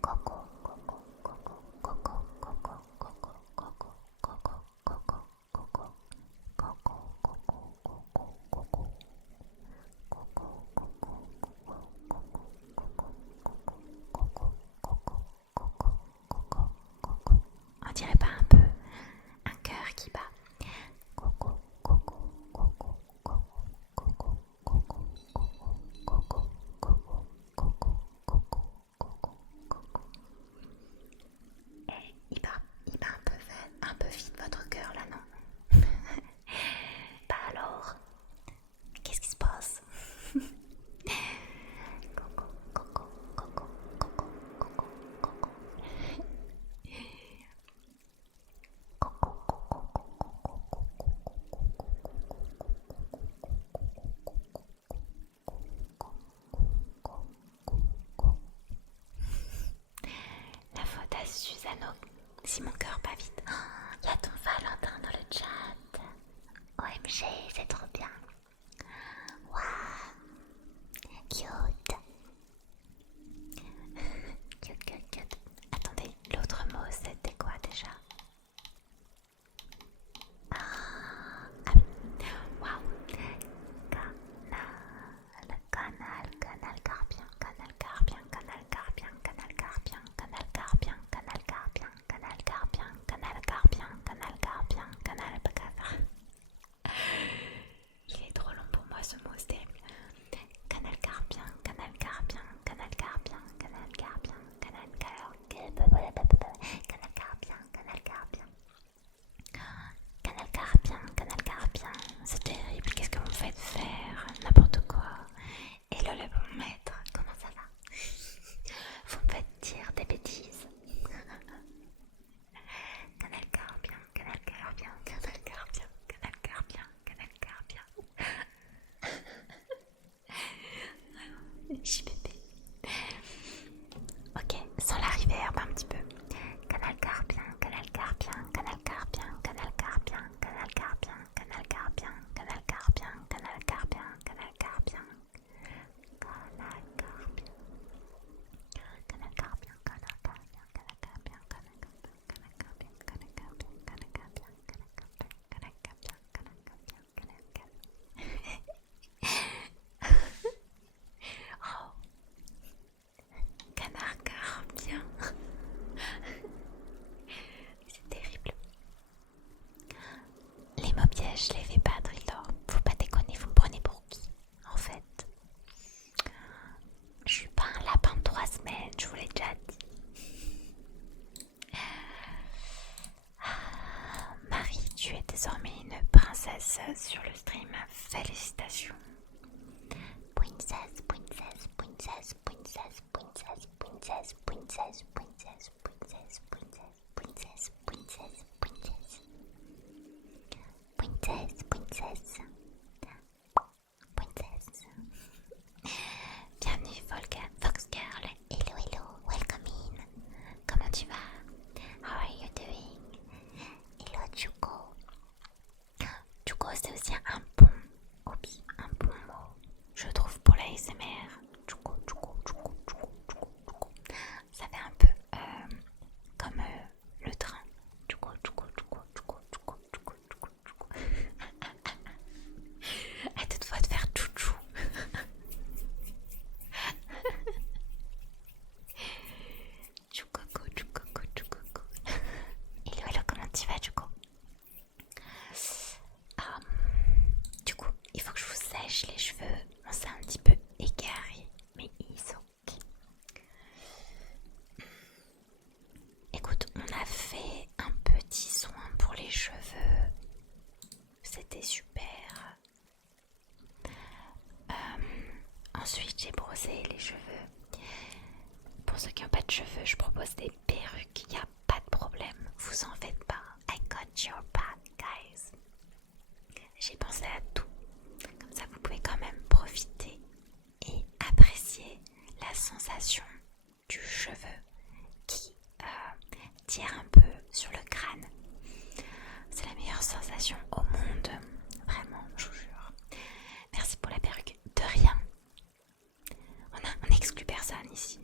Coco, coco, coco, coco, coco, coco, coco, coco, coco, coco, coco, coco, coco. On dirait pas un peu un cœur qui bat. Coco, coco, coco, coco, coco, coco, coco, coco, coco, coco, coco, coco. Et il bat un peu vite votre cœur là, non? Bah alors, qu'est-ce qui se passe? Coco, coco, coco, coco, coco, coco. La faute à Susano. Si mon cœur bat vite. Il y a ton Valentin dans le chat. OMG, c'est trop bien. Waouh. Cute. Cute, cute, cute. Attendez, l'autre mot c'était quoi déjà? Ah oui. Waouh. Canal carpien, canal carpien, canal carpien, canal carpien, canal carpien, canal carpien, canal carpien, canal carpien, canal carpien, canal carpien. Il est trop long pour moi ce mot, c'est terrible. Canal carpien, canal carpien, canal carpien, canal carpien, canal carpien, canal carpien, canal carpien. Canal carpien, canal carpien, c'est terrible, qu'est-ce que vous me faites faire? N'importe quoi. Hello le bon maître, comment ça va? Vous me faites dire des bêtises. Canal carpien, canal carpien, canal carpien, canal carpien, canal carpien. JPP. Ok, sans la reverb un petit peu. Canal carpien, canal carpien, canal carpien, canal carpien, canal carpien, canal carpien, canal carpien, canal carpien, canal carpien, canal carpien, canal carpien, canal carpien, canal carpien, canal carpien, canal carpien, canal carpien, canal carpien, canal carpien, canal carpien. Oh, canard carpien. C'est terrible. Les mots pièges, je les fais pas, Drillor. Faut pas déconner, vous me prenez pour qui? En fait, je suis pas un lapin de 3 semaines, je vous l'ai déjà dit. Marie, tu es désormais une princesse sur le stream. Félicitations. Princess, princess, princess, princess, princess, princess, princess, princess, princess, princess, princess, princess, princess, princess, princess, princess. Bienvenue Fox Girl. Hello, hello, welcome in. Comment tu vas? How are you doing? Hello Chuko. Chuko c'est aussi un bon mot, je trouve, pour la ASMR. Chuko, chuko, chuko, chuko, chuko, chuko. Ça fait un peu comme le train. Chuko, chuko, chuko, chuko, chuko, chuko, chuko, chuko. À toute fois de faire chouchou. Chukoko, chukoko, chukoko. Hello, hello, comment tu vas, Chuko? Du coup, il faut que je vous sèche les cheveux. On s'est un petit peu égaré, mais ils sont ok. Écoute, on a fait un petit soin pour les cheveux. C'était super. Ensuite, j'ai brossé les cheveux. Pour ceux qui n'ont pas de cheveux, je propose des perruques. Il n'y a pas de problème. Vous en faites pas. I got your back, guys. J'ai pensé à tout. Comme ça, vous pouvez quand même profiter et apprécier la sensation du cheveu qui tire un peu sur le crâne. C'est la meilleure sensation au monde. Vraiment, je vous jure. Merci pour la perruque. De rien. On n'exclut personne ici.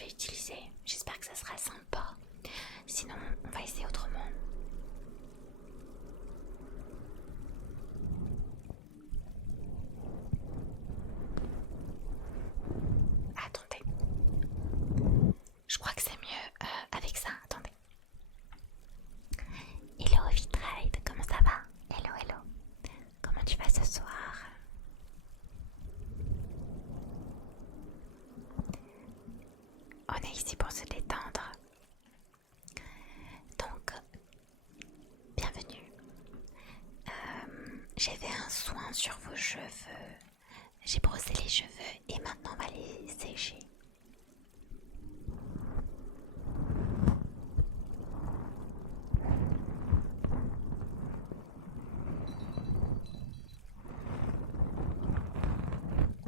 je vais utiliser. J'espère que ça sera sympa. Sinon, on va essayer autrement. Attendez. Je crois que c'est mieux avec ça. Attendez. Hello Vitride, comment ça va? Hello, hello. Comment tu vas ce soir? On est ici pour se détendre. Donc, bienvenue. J'ai fait un soin sur vos cheveux. J'ai brossé les cheveux et maintenant on va les sécher.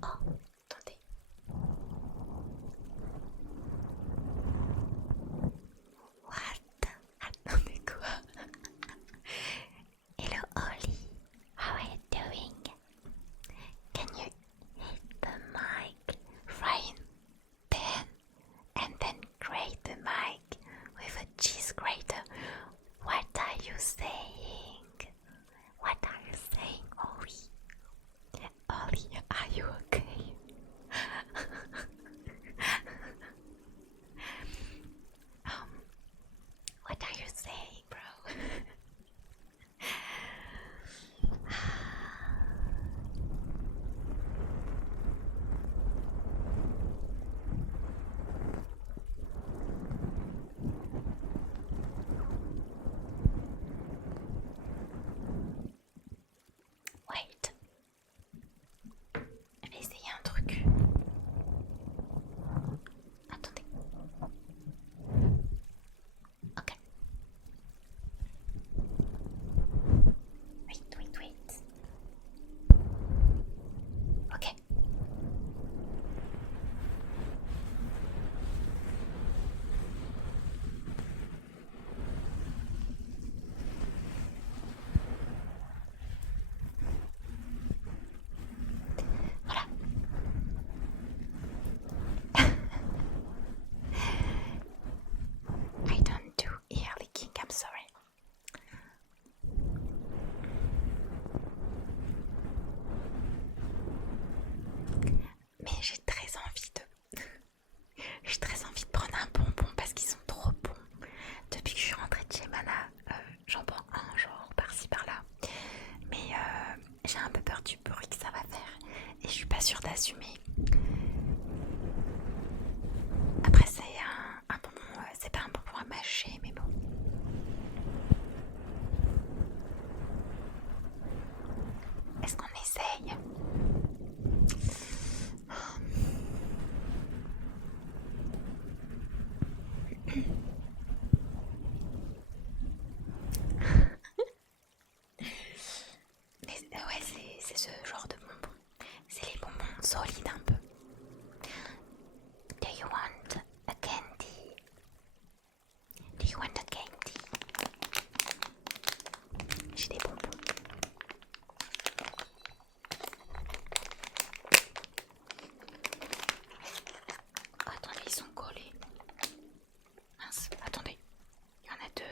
Oh, attendez. What? Attendez quoi? Hello Ollie, how are you doing? Can you hit the mic right then and then grate the mic with a cheese grater? What are you saying? What are you saying, Ollie? Ollie, are you okay? What are you saying, bro? Wait. Je vais essayer un truc. Attendez. Ok. Wait. Ok. Voilà. I don't do ear licking, I'm sorry. Mais j'ai très envie de prendre un bonbon parce qu'ils sont trop bons. Depuis que je suis rentrée de chez Mana, j'en prends un genre par-ci par-là. Mais j'ai un peu peur du bruit que ça va faire et je suis pas sûre d'assumer. Après c'est un bonbon, c'est pas un bonbon à mâcher mais bon. Est-ce qu'on essaye? Mais ouais, c'est ce genre de bonbons. C'est les bonbons solides un peu. Do you want a candy? Do you want a candy? J'ai des bonbons. Oh, attendez, ils sont collés. Mince, attendez. Il y en a deux.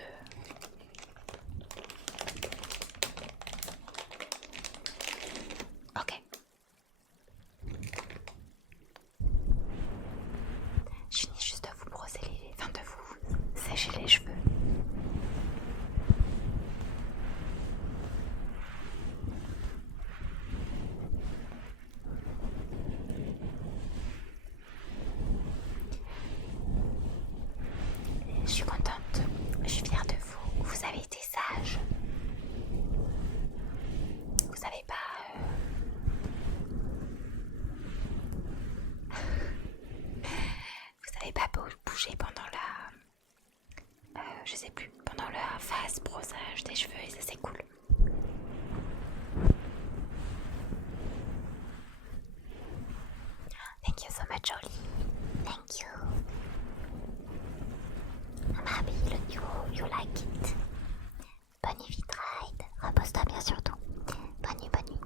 Ok. Je finis juste de vous brosser de vous sécher les cheveux. Je suis contente, je suis fière de vous. Vous avez été sage. Vous avez pas... Vous avez pas bougé pendant la... je sais plus, pendant la phase brossage des cheveux et ça c'est cool. Thank you so much, Oli. Thank you. I'm happy you like it. Bonne nuit, Vitride. Repose-toi bien surtout. Bonne nuit, bonne nuit.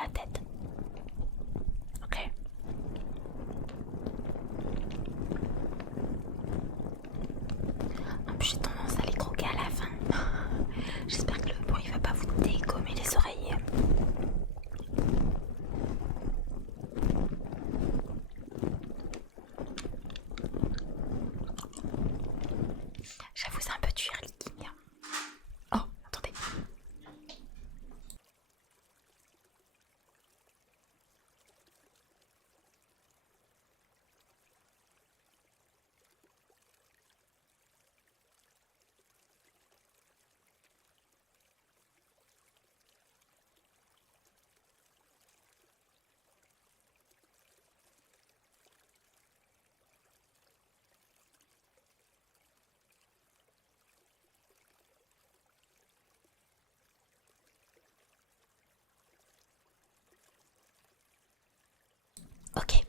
la tête. Ok. En plus, j'ai tendance à les croquer à la fin. J'espère que le bruit va pas vous dégommer les oreilles. J'avoue, c'est un peu du leaking. Oh, attendez. Ok,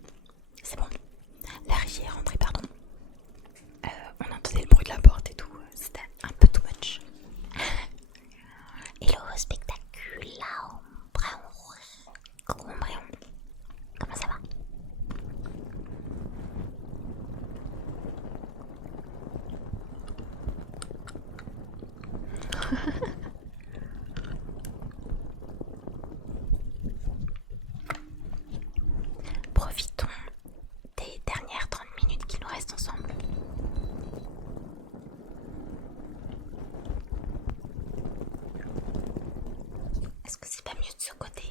c'est bon. Larry est rentré, pardon. On entendait le bruit de la porte et tout. C'était un peu too much. Hello, spectaculaire. Coucou mon Bréon. Comment ça va? Profitons des dernières 30 minutes qui nous restent ensemble. Est-ce que c'est pas mieux de ce côté?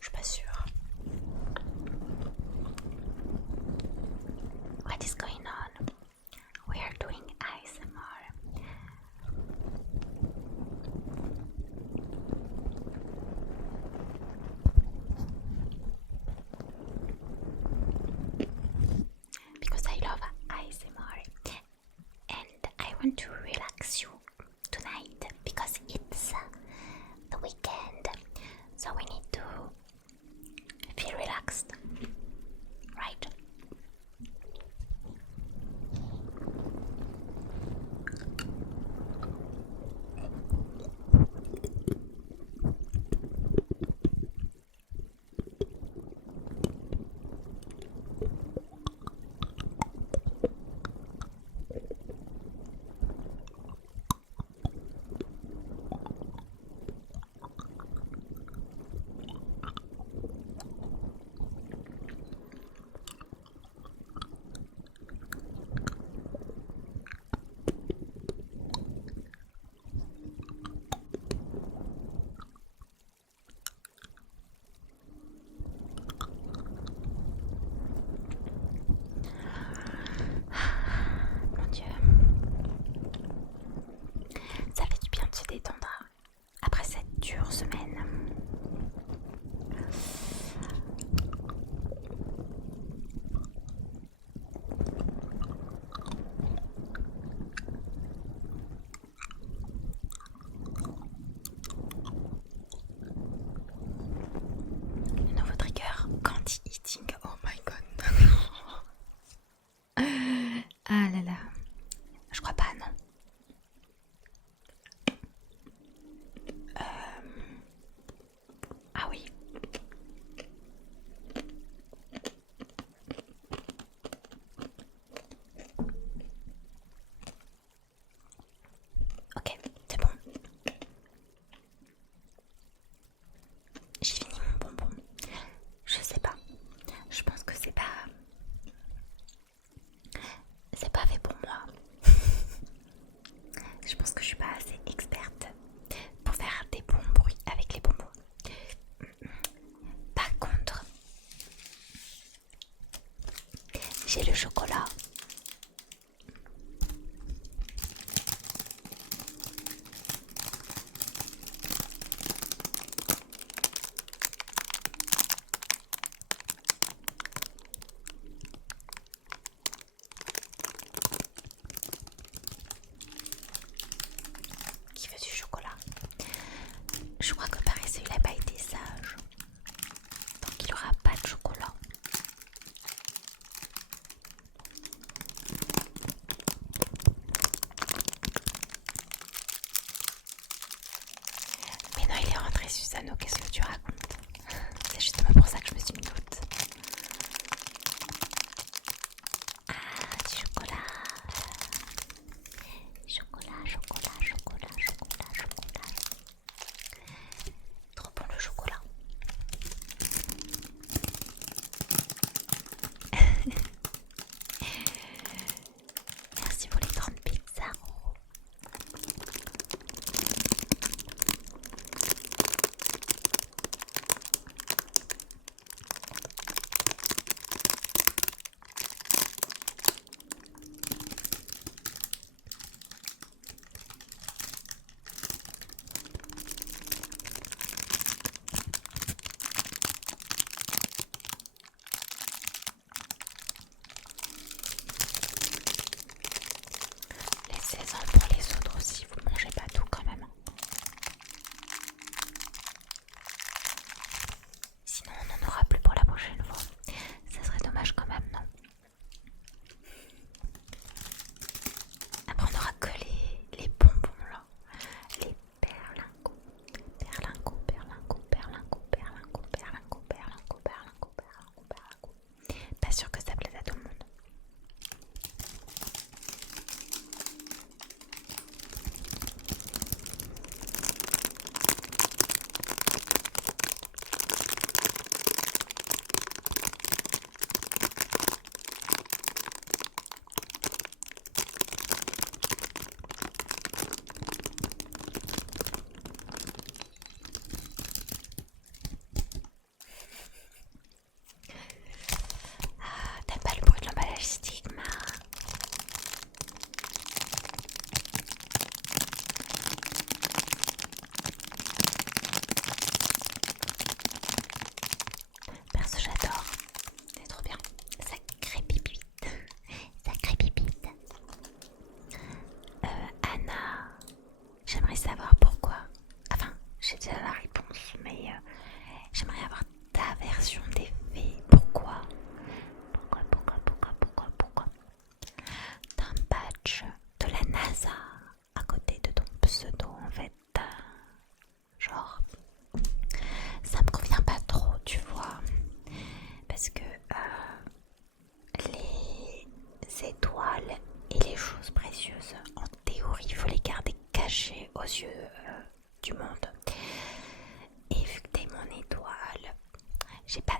Je suis pas sûre. What is going on? We are doing ASMR. Because I love ASMR and I want to relax you tonight because it's the weekend, so we need to feel relaxed, right? Mon Dieu, ça fait du bien de se détendre après cette dure semaine. Le nouveau trigger, Candy Eating. Oh my god. Ah là là. Je crois pas, non. Ah oui. Ok, c'est bon. J'ai fini mon bonbon. Je sais pas. Je pense que c'est pas fait pour moi. Je pense que je suis pas assez experte pour faire des bons bruits avec les bonbons. Par contre, j'ai le chocolat.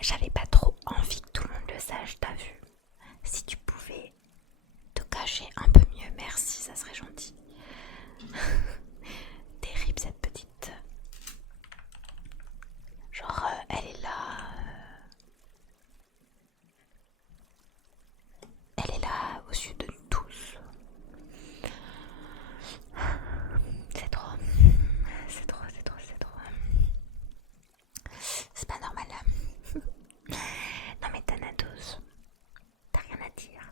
J'avais pas trop envie que tout le monde le sache, t'as vu. Si tu pouvais te cacher un peu mieux, merci, ça serait gentil. Terrible cette petite. Genre, elle est là. Elle est là au sud de nous tous. C'est trop. C'est trop, c'est trop, c'est trop. C'est pas normal. Non mais Thanatos, t'as rien à dire.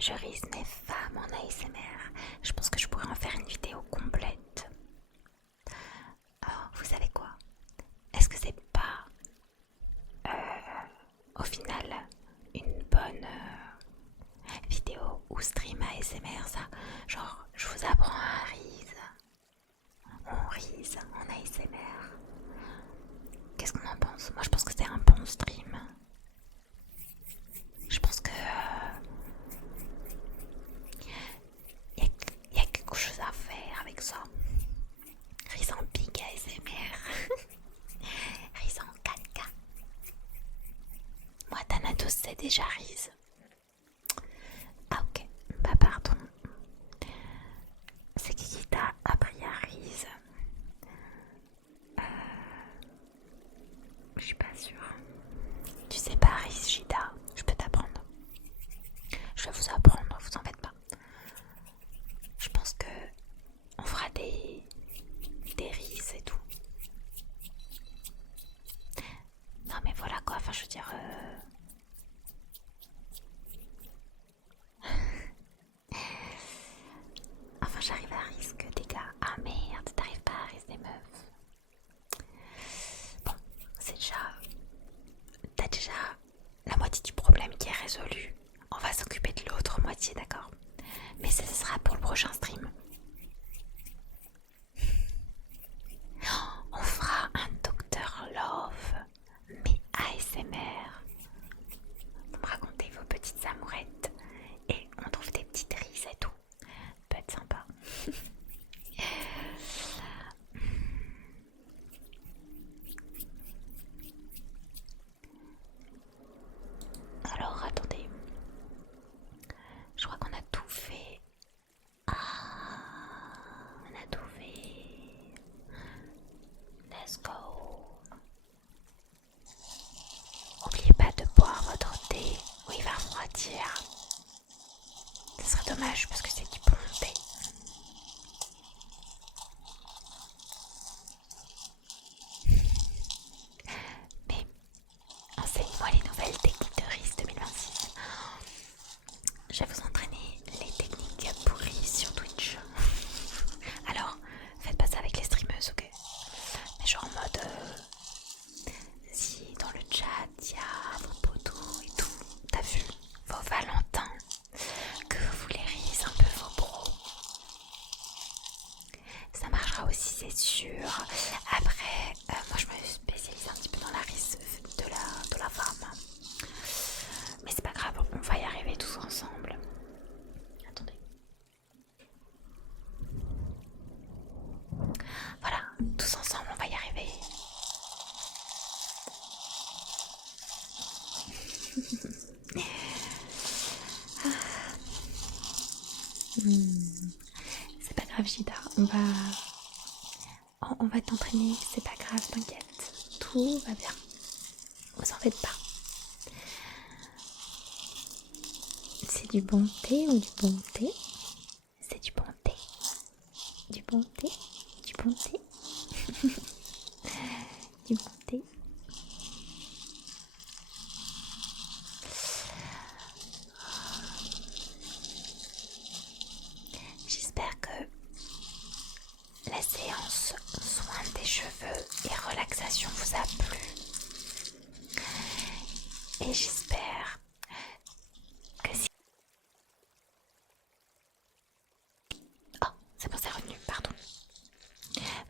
Je rise mes femmes en ASMR. Je pense que je pourrais en faire une vidéo complète. Alors, vous savez quoi? Est-ce que c'est pas au final une bonne vidéo ou stream ASMR ça? Genre, je vous apprends à rise. On rise en ASMR. Qu'est-ce qu'on en pense? Moi je pense que c'est un bon stream. Je pense que y a quelque chose à faire avec ça. Rise en big ASMR. Rise en 4K. Moi Thanatos c'est déjà rise. Ah ok, bah pardon. C'est qui t'a appris à rise? Je suis pas sûre. Tu sais pas rise Gida, je peux t'apprendre. Je vais vous apprendre, vous en faites pas. Je pense que on fera des rises et tout. Non mais voilà quoi, enfin je veux dire... Enfin j'arrive à risque des gars. Ah merde, t'arrives pas à risque des meufs. Bon, c'est déjà... T'as déjà la moitié du problème qui est résolu. On va s'occuper de l'autre moitié, d'accord? Mais ce sera pour le prochain stream. On fera un Dr Love, mais ASMR. Vous me racontez vos petites amourettes et on trouve des petites rises et tout. Peut être sympa. Alors attendez. Je crois qu'on a tout fait. Ah, on a tout fait. Let's go. N'oubliez pas de boire votre thé ou il va refroidir. Ce serait dommage parce que c'est du bon thé. Mais enseigne-moi les nouvelles techniques de RIS 2026. Je vais vous entraîner les techniques pourries sur Twitch. Alors, faites pas ça avec les streameuses, ok? Mais genre en mode... si dans le chat il y a vos potos et tout, t'as vu? Vos Valentins, que vous voulez RIS un peu vos bros. Ça marchera aussi, c'est sûr. Après, moi je me spécialise un petit peu dans la RIS de la femme. Mais c'est pas grave, on va y arriver tous ensemble. Attendez. Voilà, tous ensemble, on va y arriver. C'est pas grave, Gida, on va t'entraîner, c'est pas grave, t'inquiète. Tout va bien. Vous en faites pas. C'est du bon thé ou du bon thé? C'est du bon thé. Du bon thé? Du bon thé? Du bon thé? J'espère que la séance soin des cheveux et relaxation vous a plu. Et j'espère que si... Oh, c'est bon, c'est revenu, pardon.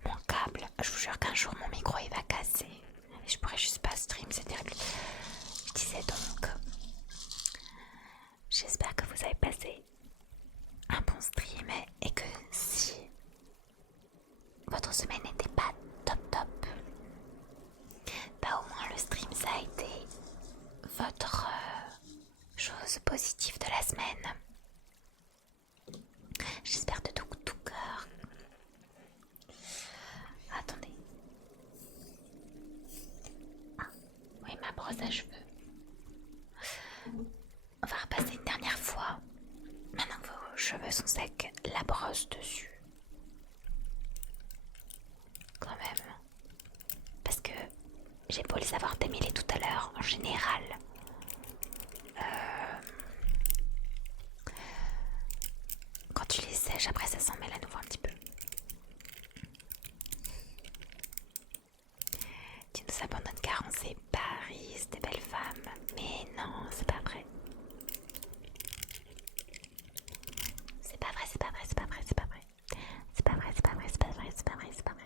Mon câble, je vous jure qu'un jour mon micro il va casser. Et je pourrais juste pas stream, c'est terrible. Je disais donc, j'espère que vous avez passé un bon stream et que si votre semaine n'était pas top top, bah au votre chose positive de la semaine. J'espère de tout cœur. Attendez. Ah, oui, ma brosse à cheveux. On va repasser une dernière fois. Maintenant que vos cheveux sont secs, la brosse dessus. Quand même. Parce que j'ai beau les avoir démêlés tout à l'heure, en général. Quand tu les sèches, après ça s'en mêle à nouveau un petit peu. Tu nous abandonnes car on sait Paris, des belles femmes. Mais non, c'est pas vrai. C'est pas vrai, c'est pas vrai, c'est pas vrai, c'est pas vrai. C'est pas vrai, c'est pas vrai, c'est pas vrai, c'est pas vrai, c'est pas vrai.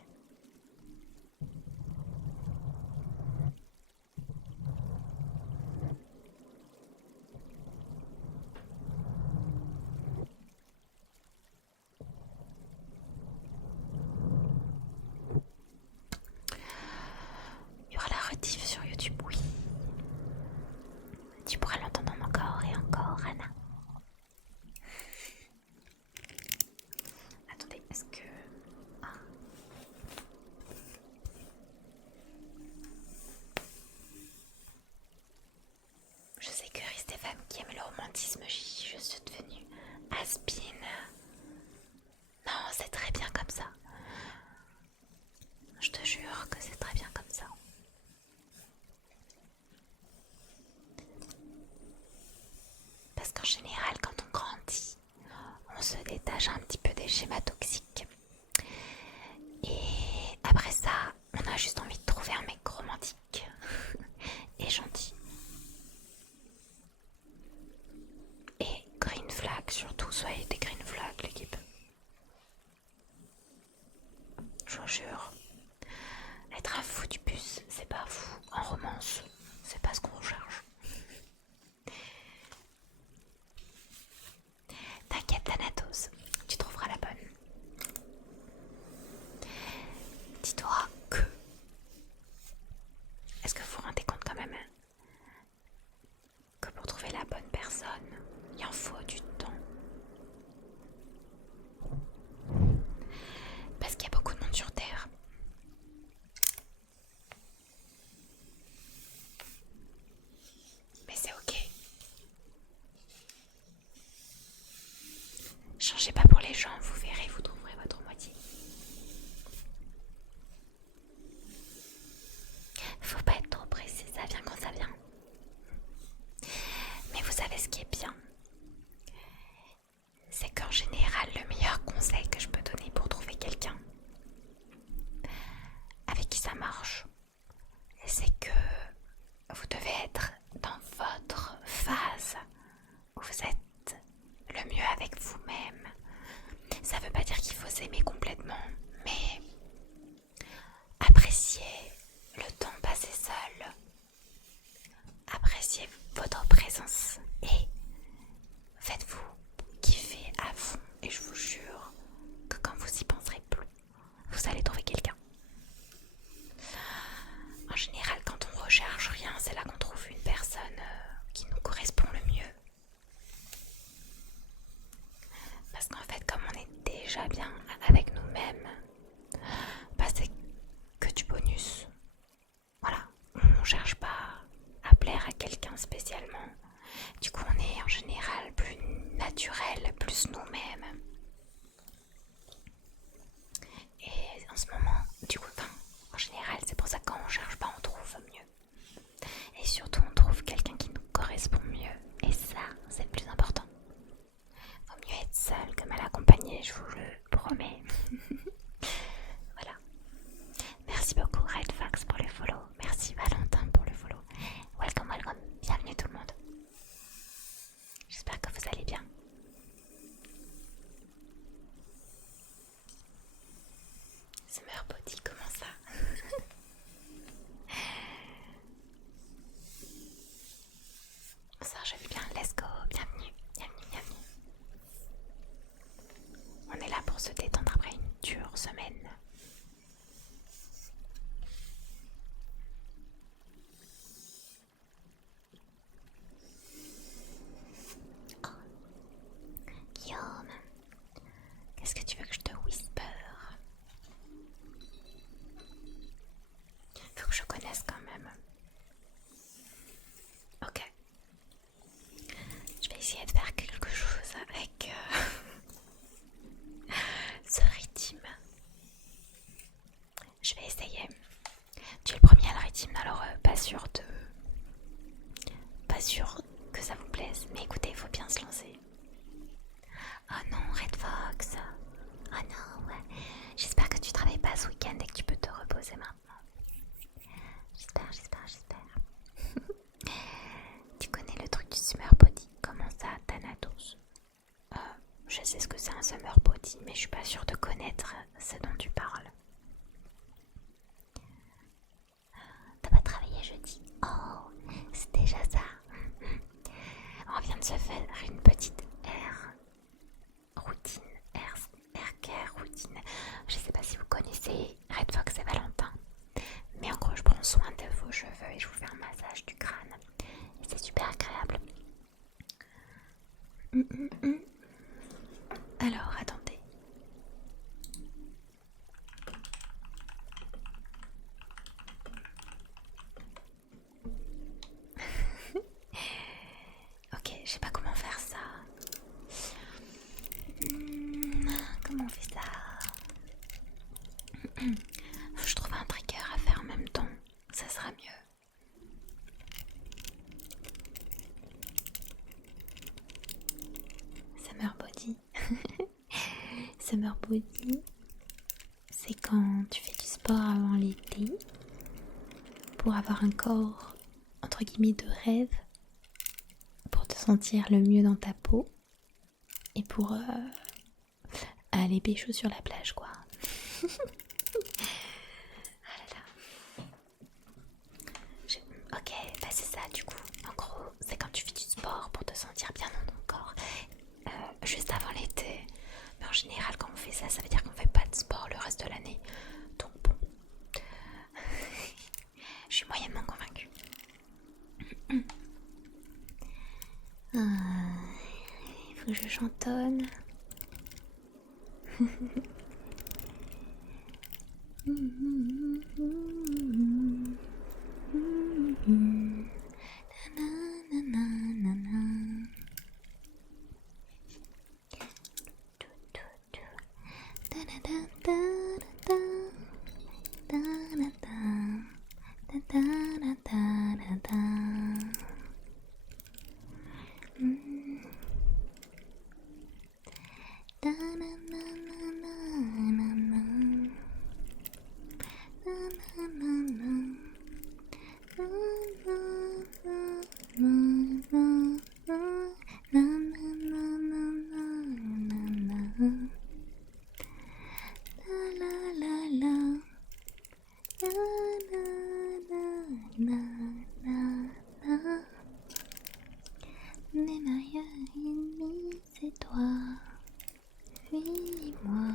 Il y aura la rediff sur YouTube, oui. Tu pourras l'entendre encore et encore, Anna. Attendez, est-ce que... Ah. Je sais que Rhys des femmes qui aiment le romantisme, je suis devenue has-been. Non, c'est très bien comme ça. Je te jure que c'est très bien comme ça. Parce qu'en général, quand on grandit, on se détache un petit peu des schémas toxiques. Et après ça, on a juste envie de trouver un mec romantique et gentil. Et green flag, surtout, soyez des green flags, l'équipe. Je vous jure. Être un fou du bus, c'est pas fou. En romance, c'est pas ce qu'on recherche. T'inquiète, Thanatos, tu trouveras la bonne. Dis-toi que... Est-ce que vous vous rendez compte quand même que pour trouver la bonne personne, il en faut du temps? Parce qu'il y a beaucoup de monde sur Terre. Mais c'est ok. Changez pas pour les gens, vous verrez, vous trouverez votre moitié. Faut pas être trop pressé, ça vient quand ça vient. Mais vous savez ce qui est bien, c'est qu'en général, le meilleur conseil que je peux donner pour trouver quelqu'un avec qui ça marche, c'est que vous devez être dans votre phase où vous êtes le mieux avec vous-même. Ça veut pas dire qu'il faut s'aimer complètement, mais appréciez le temps passé seul, appréciez votre présence et faites-vous kiffer à fond. Et je vous jure que quand vous y penserez plus, vous allez trouver quelqu'un. En général, quand on recherche rien, c'est là qu'on trouve une personne qui nous correspond le mieux. Parce qu'en fait, comme on est déjà bien avec nous-mêmes, bah c'est que du bonus. Voilà, on cherche pas à plaire à quelqu'un spécialement. Du coup, on est en général plus naturel, plus nous-mêmes. Et en ce moment, du coup, en général, c'est pour ça que quand on cherche pas, on trouve mieux. Et surtout, on trouve quelqu'un qui nous correspond mieux. Et ça, c'est le plus important. Vaut mieux être seul que mal accompagné, je vous le promets. Voilà. Merci beaucoup Redfax pour le follow. Merci Valentin pour le follow. Welcome, welcome. Bienvenue tout le monde. J'espère que vous allez bien. Summer Body, comment ça? Ça, je vais bien. Let's go. Bienvenue, bienvenue, bienvenue. On est là pour se détendre après une dure semaine. de se faire une petite air routine, air care routine. Je sais pas si vous connaissez Red Fox et Valentin, mais en gros je prends soin de vos cheveux et je vous fais un massage du crâne et c'est super agréable. Alors attendez. Ok, je sais pas comment faire ça. Comment on fait ça? Faut que je trouve un trigger à faire en même temps. Ça sera mieux. Summer body. Summer body, c'est quand tu fais du sport avant l'été pour avoir un corps entre guillemets de rêve, pour te sentir le mieux dans ta peau et pour aller pécho sur la plage quoi. Ah là là. Ok, bah c'est ça du coup. En gros, c'est quand tu fais du sport pour te sentir bien dans ton corps juste avant l'été. Mais en général, quand on fait ça, ça veut dire qu'on fait pas de sport le reste de l'année. Donc bon, je suis moyennement convaincue. Il faut que je chantonne. Mais ma ennemie, c'est toi. Fuis-moi.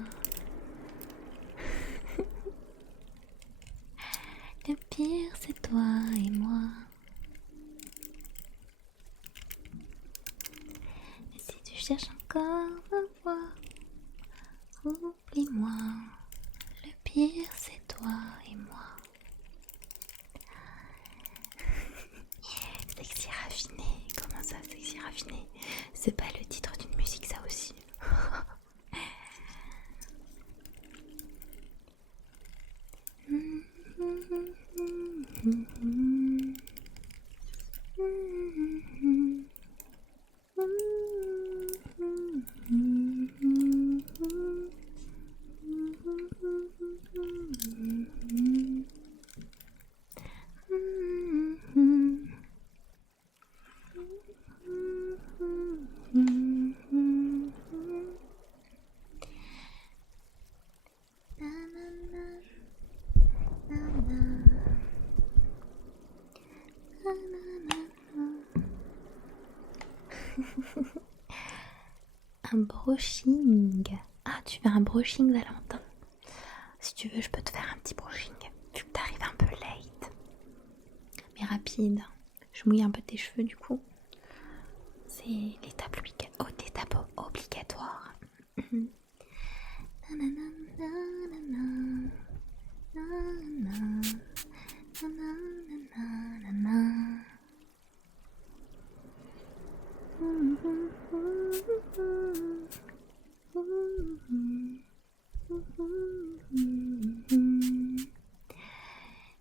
Le pire, c'est toi et moi. Et si tu cherches encore ma voix, oublie-moi. Le pire, c'est toi et moi. Sexy raffiné. Comment ça, sexy raffiné? C'est pas le titre d'une musique, ça aussi. Un brushing. Ah, tu fais un brushing, Valentin? Si tu veux, je peux te faire un petit brushing. Vu que t'arrives un peu late. Mais rapide. Je mouille un peu tes cheveux du coup. C'est l'étape obligatoire.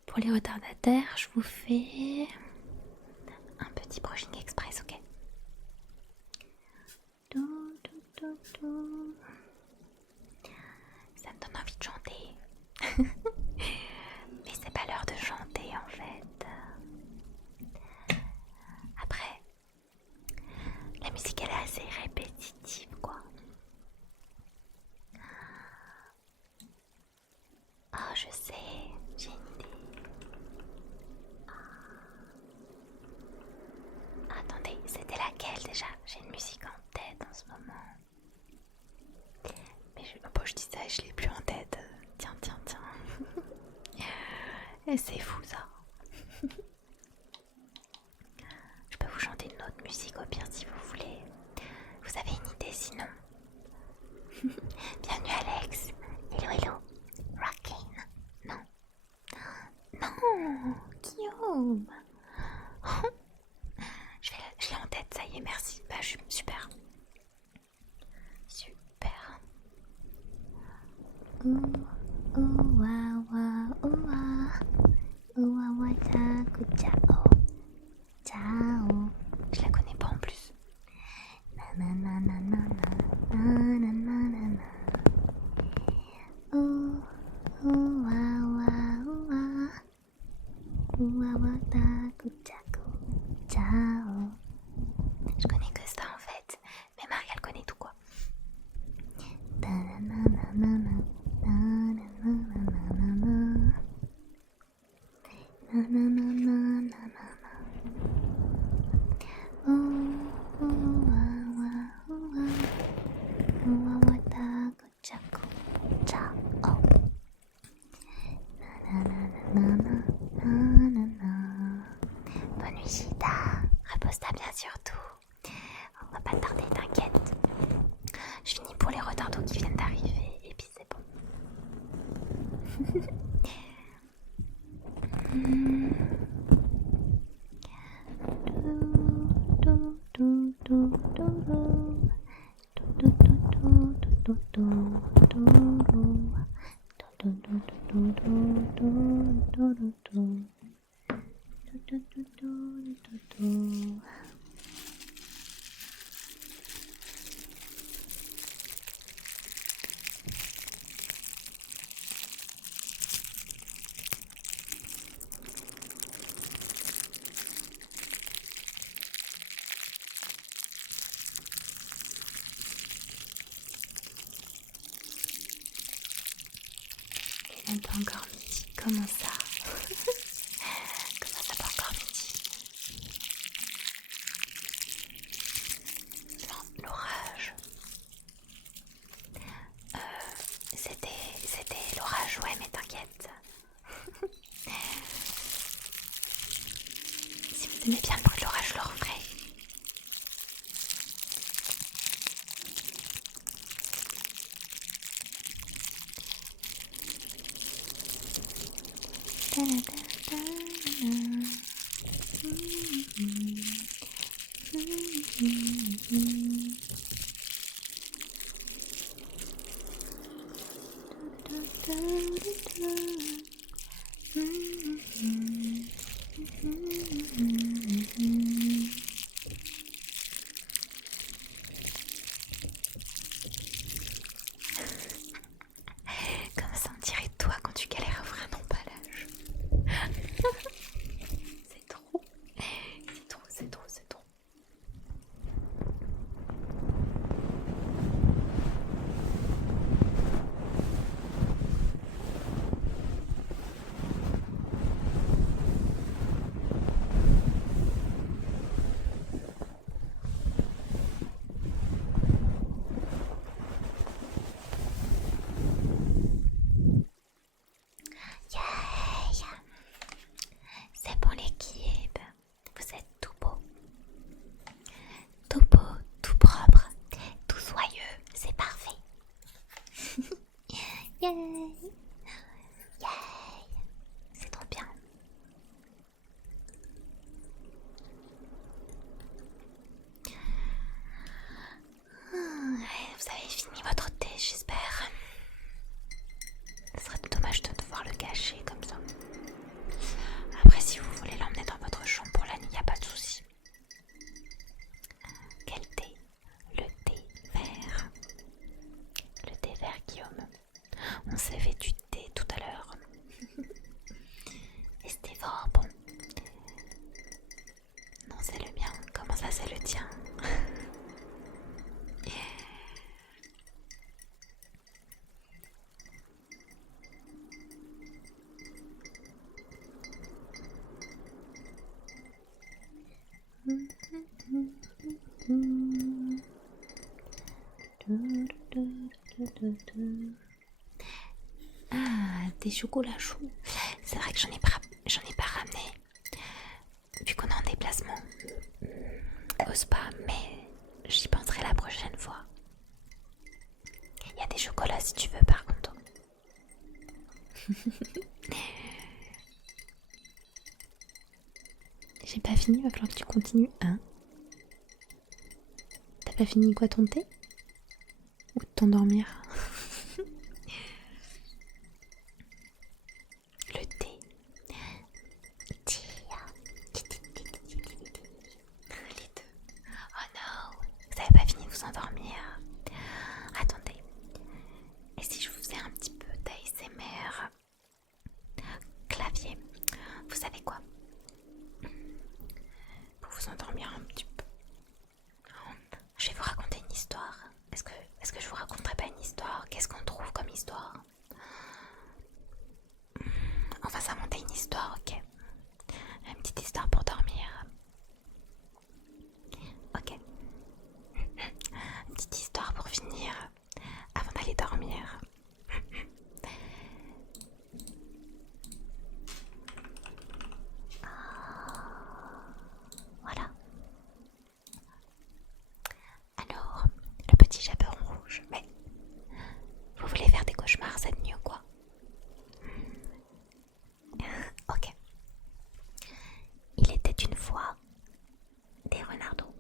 Pour les retardataires, je vous fais un petit brushing express, ok? Ça me donne envie de chanter. Mais c'est pas l'heure de chanter en fait. Après, la musique elle est assez répétitive quoi. Oh je sais, j'ai une idée. Attendez, c'était laquelle déjà? ce moment. Mais je dis ça et je l'ai plus en tête. Tiens. Et c'est fou ça. Je peux vous chanter une autre musique au pire si vous voulez. Vous avez une idée sinon? Bienvenue Alex. Hello. Rockin'. Non. Guillaume. Je l'ai en tête, ça y est, merci. Bah, je suis super. Ciao. Je la connais pas en plus. Je connais que ça en fait, mais Marie elle connaît tout quoi. Bonne nuit Gita, repose-toi bien surtout. On va pas tarder, t'inquiète. Je finis pour les retards d'eau qui viennent d'arriver et puis c'est bon. Il n'est pas encore midi, comment ça? Comment ça pas encore midi? L'orage. C'était l'orage, ouais, mais t'inquiète. Si vous aimez bien le bruit de l'orage, je le referai. Ah, des chocolats chauds. C'est vrai que j'en ai pas ramené. Vu qu'on est en déplacement au spa, mais j'y penserai la prochaine fois. Il y a des chocolats si tu veux par contre. J'ai pas fini, il va falloir que tu continues. Hein? T'as pas fini quoi, ton thé? Ou de t'endormir? Le thé. Les deux. Oh non, vous avez pas fini de vous endormir. Attendez. Et si je vous faisais un petit peu d'ASMR clavier? Vous savez quoi? Pour vous endormir un petit peu. Je vais vous raconter une histoire. Est-ce que je vous raconterai pas une histoire? Qu'est-ce qu'on trouve comme histoire? On va s'inventer une histoire, ok? Une petite histoire pour dormir. Ok. Une petite histoire pour finir avant d'aller dormir. Voilà. Alors, le petit chaperon rouge, mais vous voulez faire des cauchemars cette nuit ou quoi? Ok. Il était une fois des renardeaux.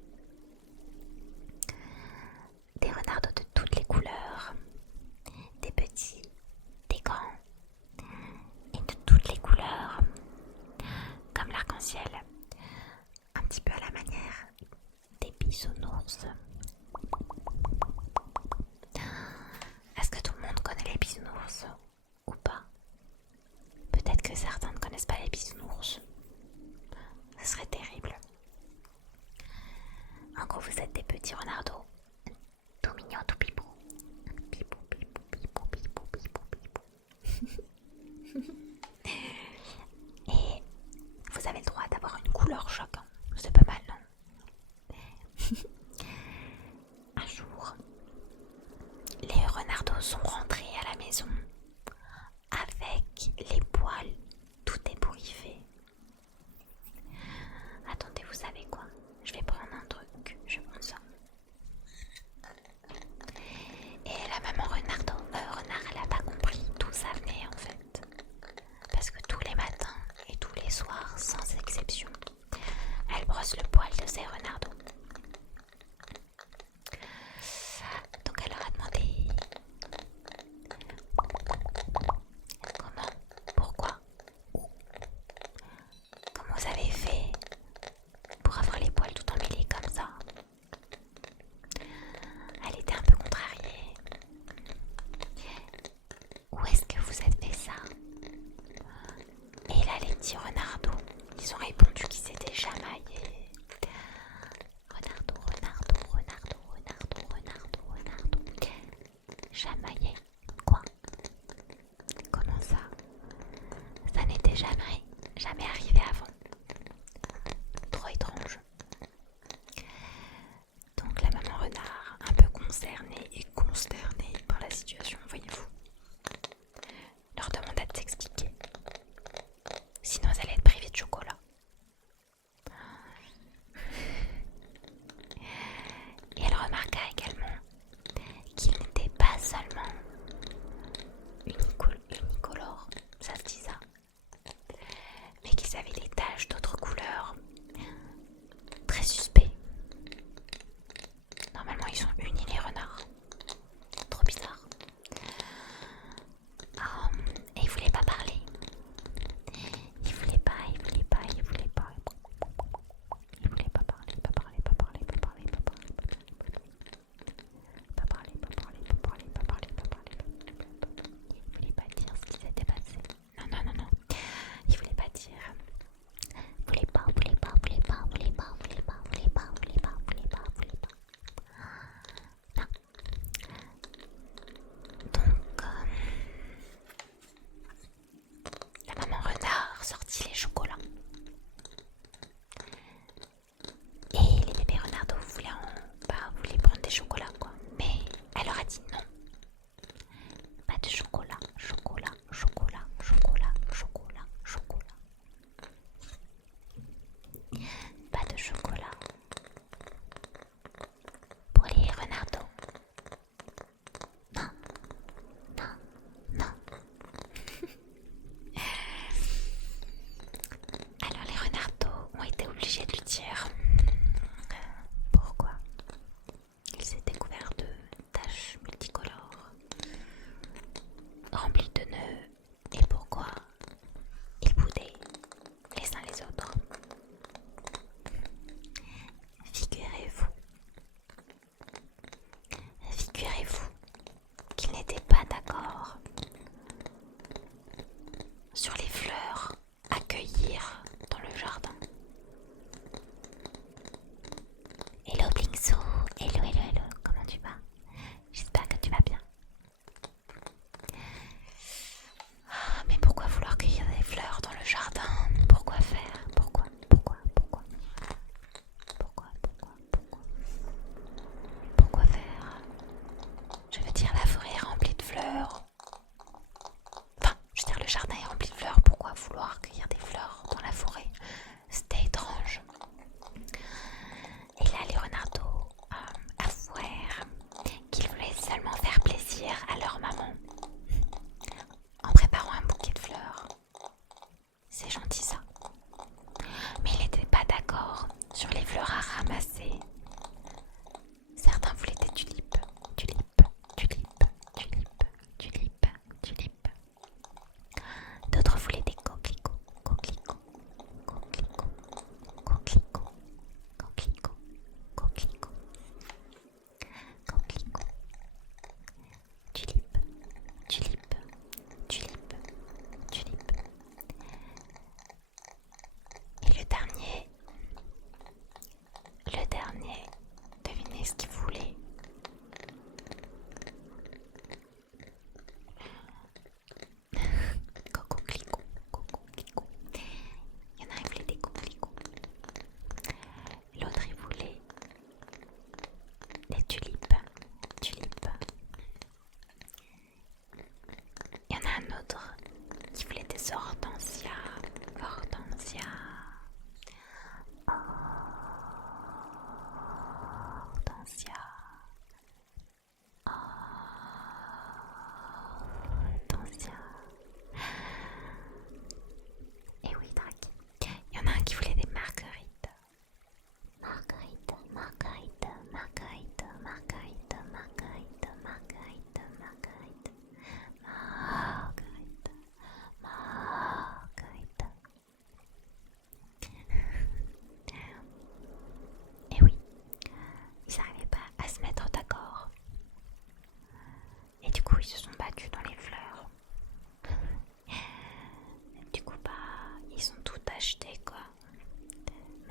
Des renardeaux de toutes les couleurs. Des petits, des grands et de toutes les couleurs. Comme l'arc-en-ciel. Un petit peu à la manière des bisounours. Est-ce que tout le monde connaît les bisounours ou pas? Peut-être que certains ne connaissent pas les bisounours. Ce serait terrible. En gros, vous êtes des petits renardeaux. Tout mignons, tout pipou. Pipou, pipou, pipou, pipou, pipou, pipou. Et vous avez le droit d'avoir une couleur choc. C'est pas mal, non? Un jour, les renardeaux sont rentrés à la maison avec les poils tout ébouriffés. Attendez, vous savez quoi? Je vais prendre un truc, je prends ça. Et la maman renard, elle a pas compris d'où ça venait en fait. Parce que tous les matins et tous les soirs, sans exception, elle brosse le poil de ses renardeaux. Donc elle leur a demandé comment, pourquoi, où, comment vous avez fait pour avoir les poils tout emmêlés comme ça. Elle était un peu contrariée. Où est-ce que vous êtes fait ça? Et là les petits renardeaux, ils ont répondu qu'ils s'étaient chamaillés. Renardeau, renardeau, renardeau, renardeau, renardeau, renardeau. Chamaillé? Quoi? Comment ça? Ça n'était jamais arrivé avant. Trop étrange. Donc la maman renard, un peu concernée et consternée par la situation, voyez-vous, leur demanda de s'expliquer. Sinon elle allait être privée de chocolat.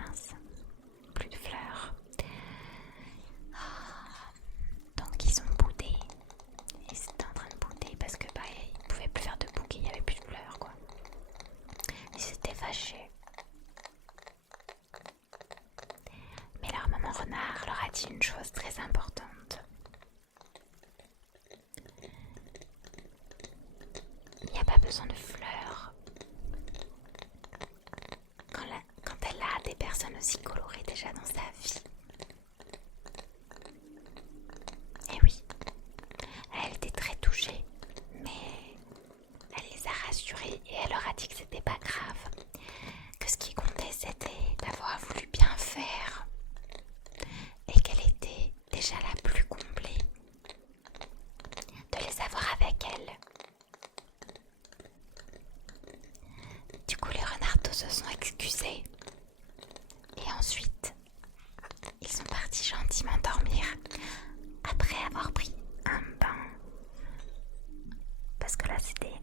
mince, plus de fleurs. Donc ils ont boudé. Ils étaient en train de bouder parce que ils pouvaient plus faire de bouquet, il n'y avait plus de fleurs quoi. Ils s'étaient fâchés. Mais leur maman renard leur a dit une chose très importante. Il n'y a pas besoin de fleurs quand elle a des personnes aussi colorées déjà dans sa vie. Et oui, elle était très touchée, mais elle les a rassurés et elle leur a dit que c'était pas grave, que ce qui comptait c'était d'avoir voulu bien faire et qu'elle était déjà la plus comblée de les avoir avec elle. Du coup, les renards se sont excusés et ensuite ils sont partis gentiment dormir après avoir pris un bain. Parce que là c'était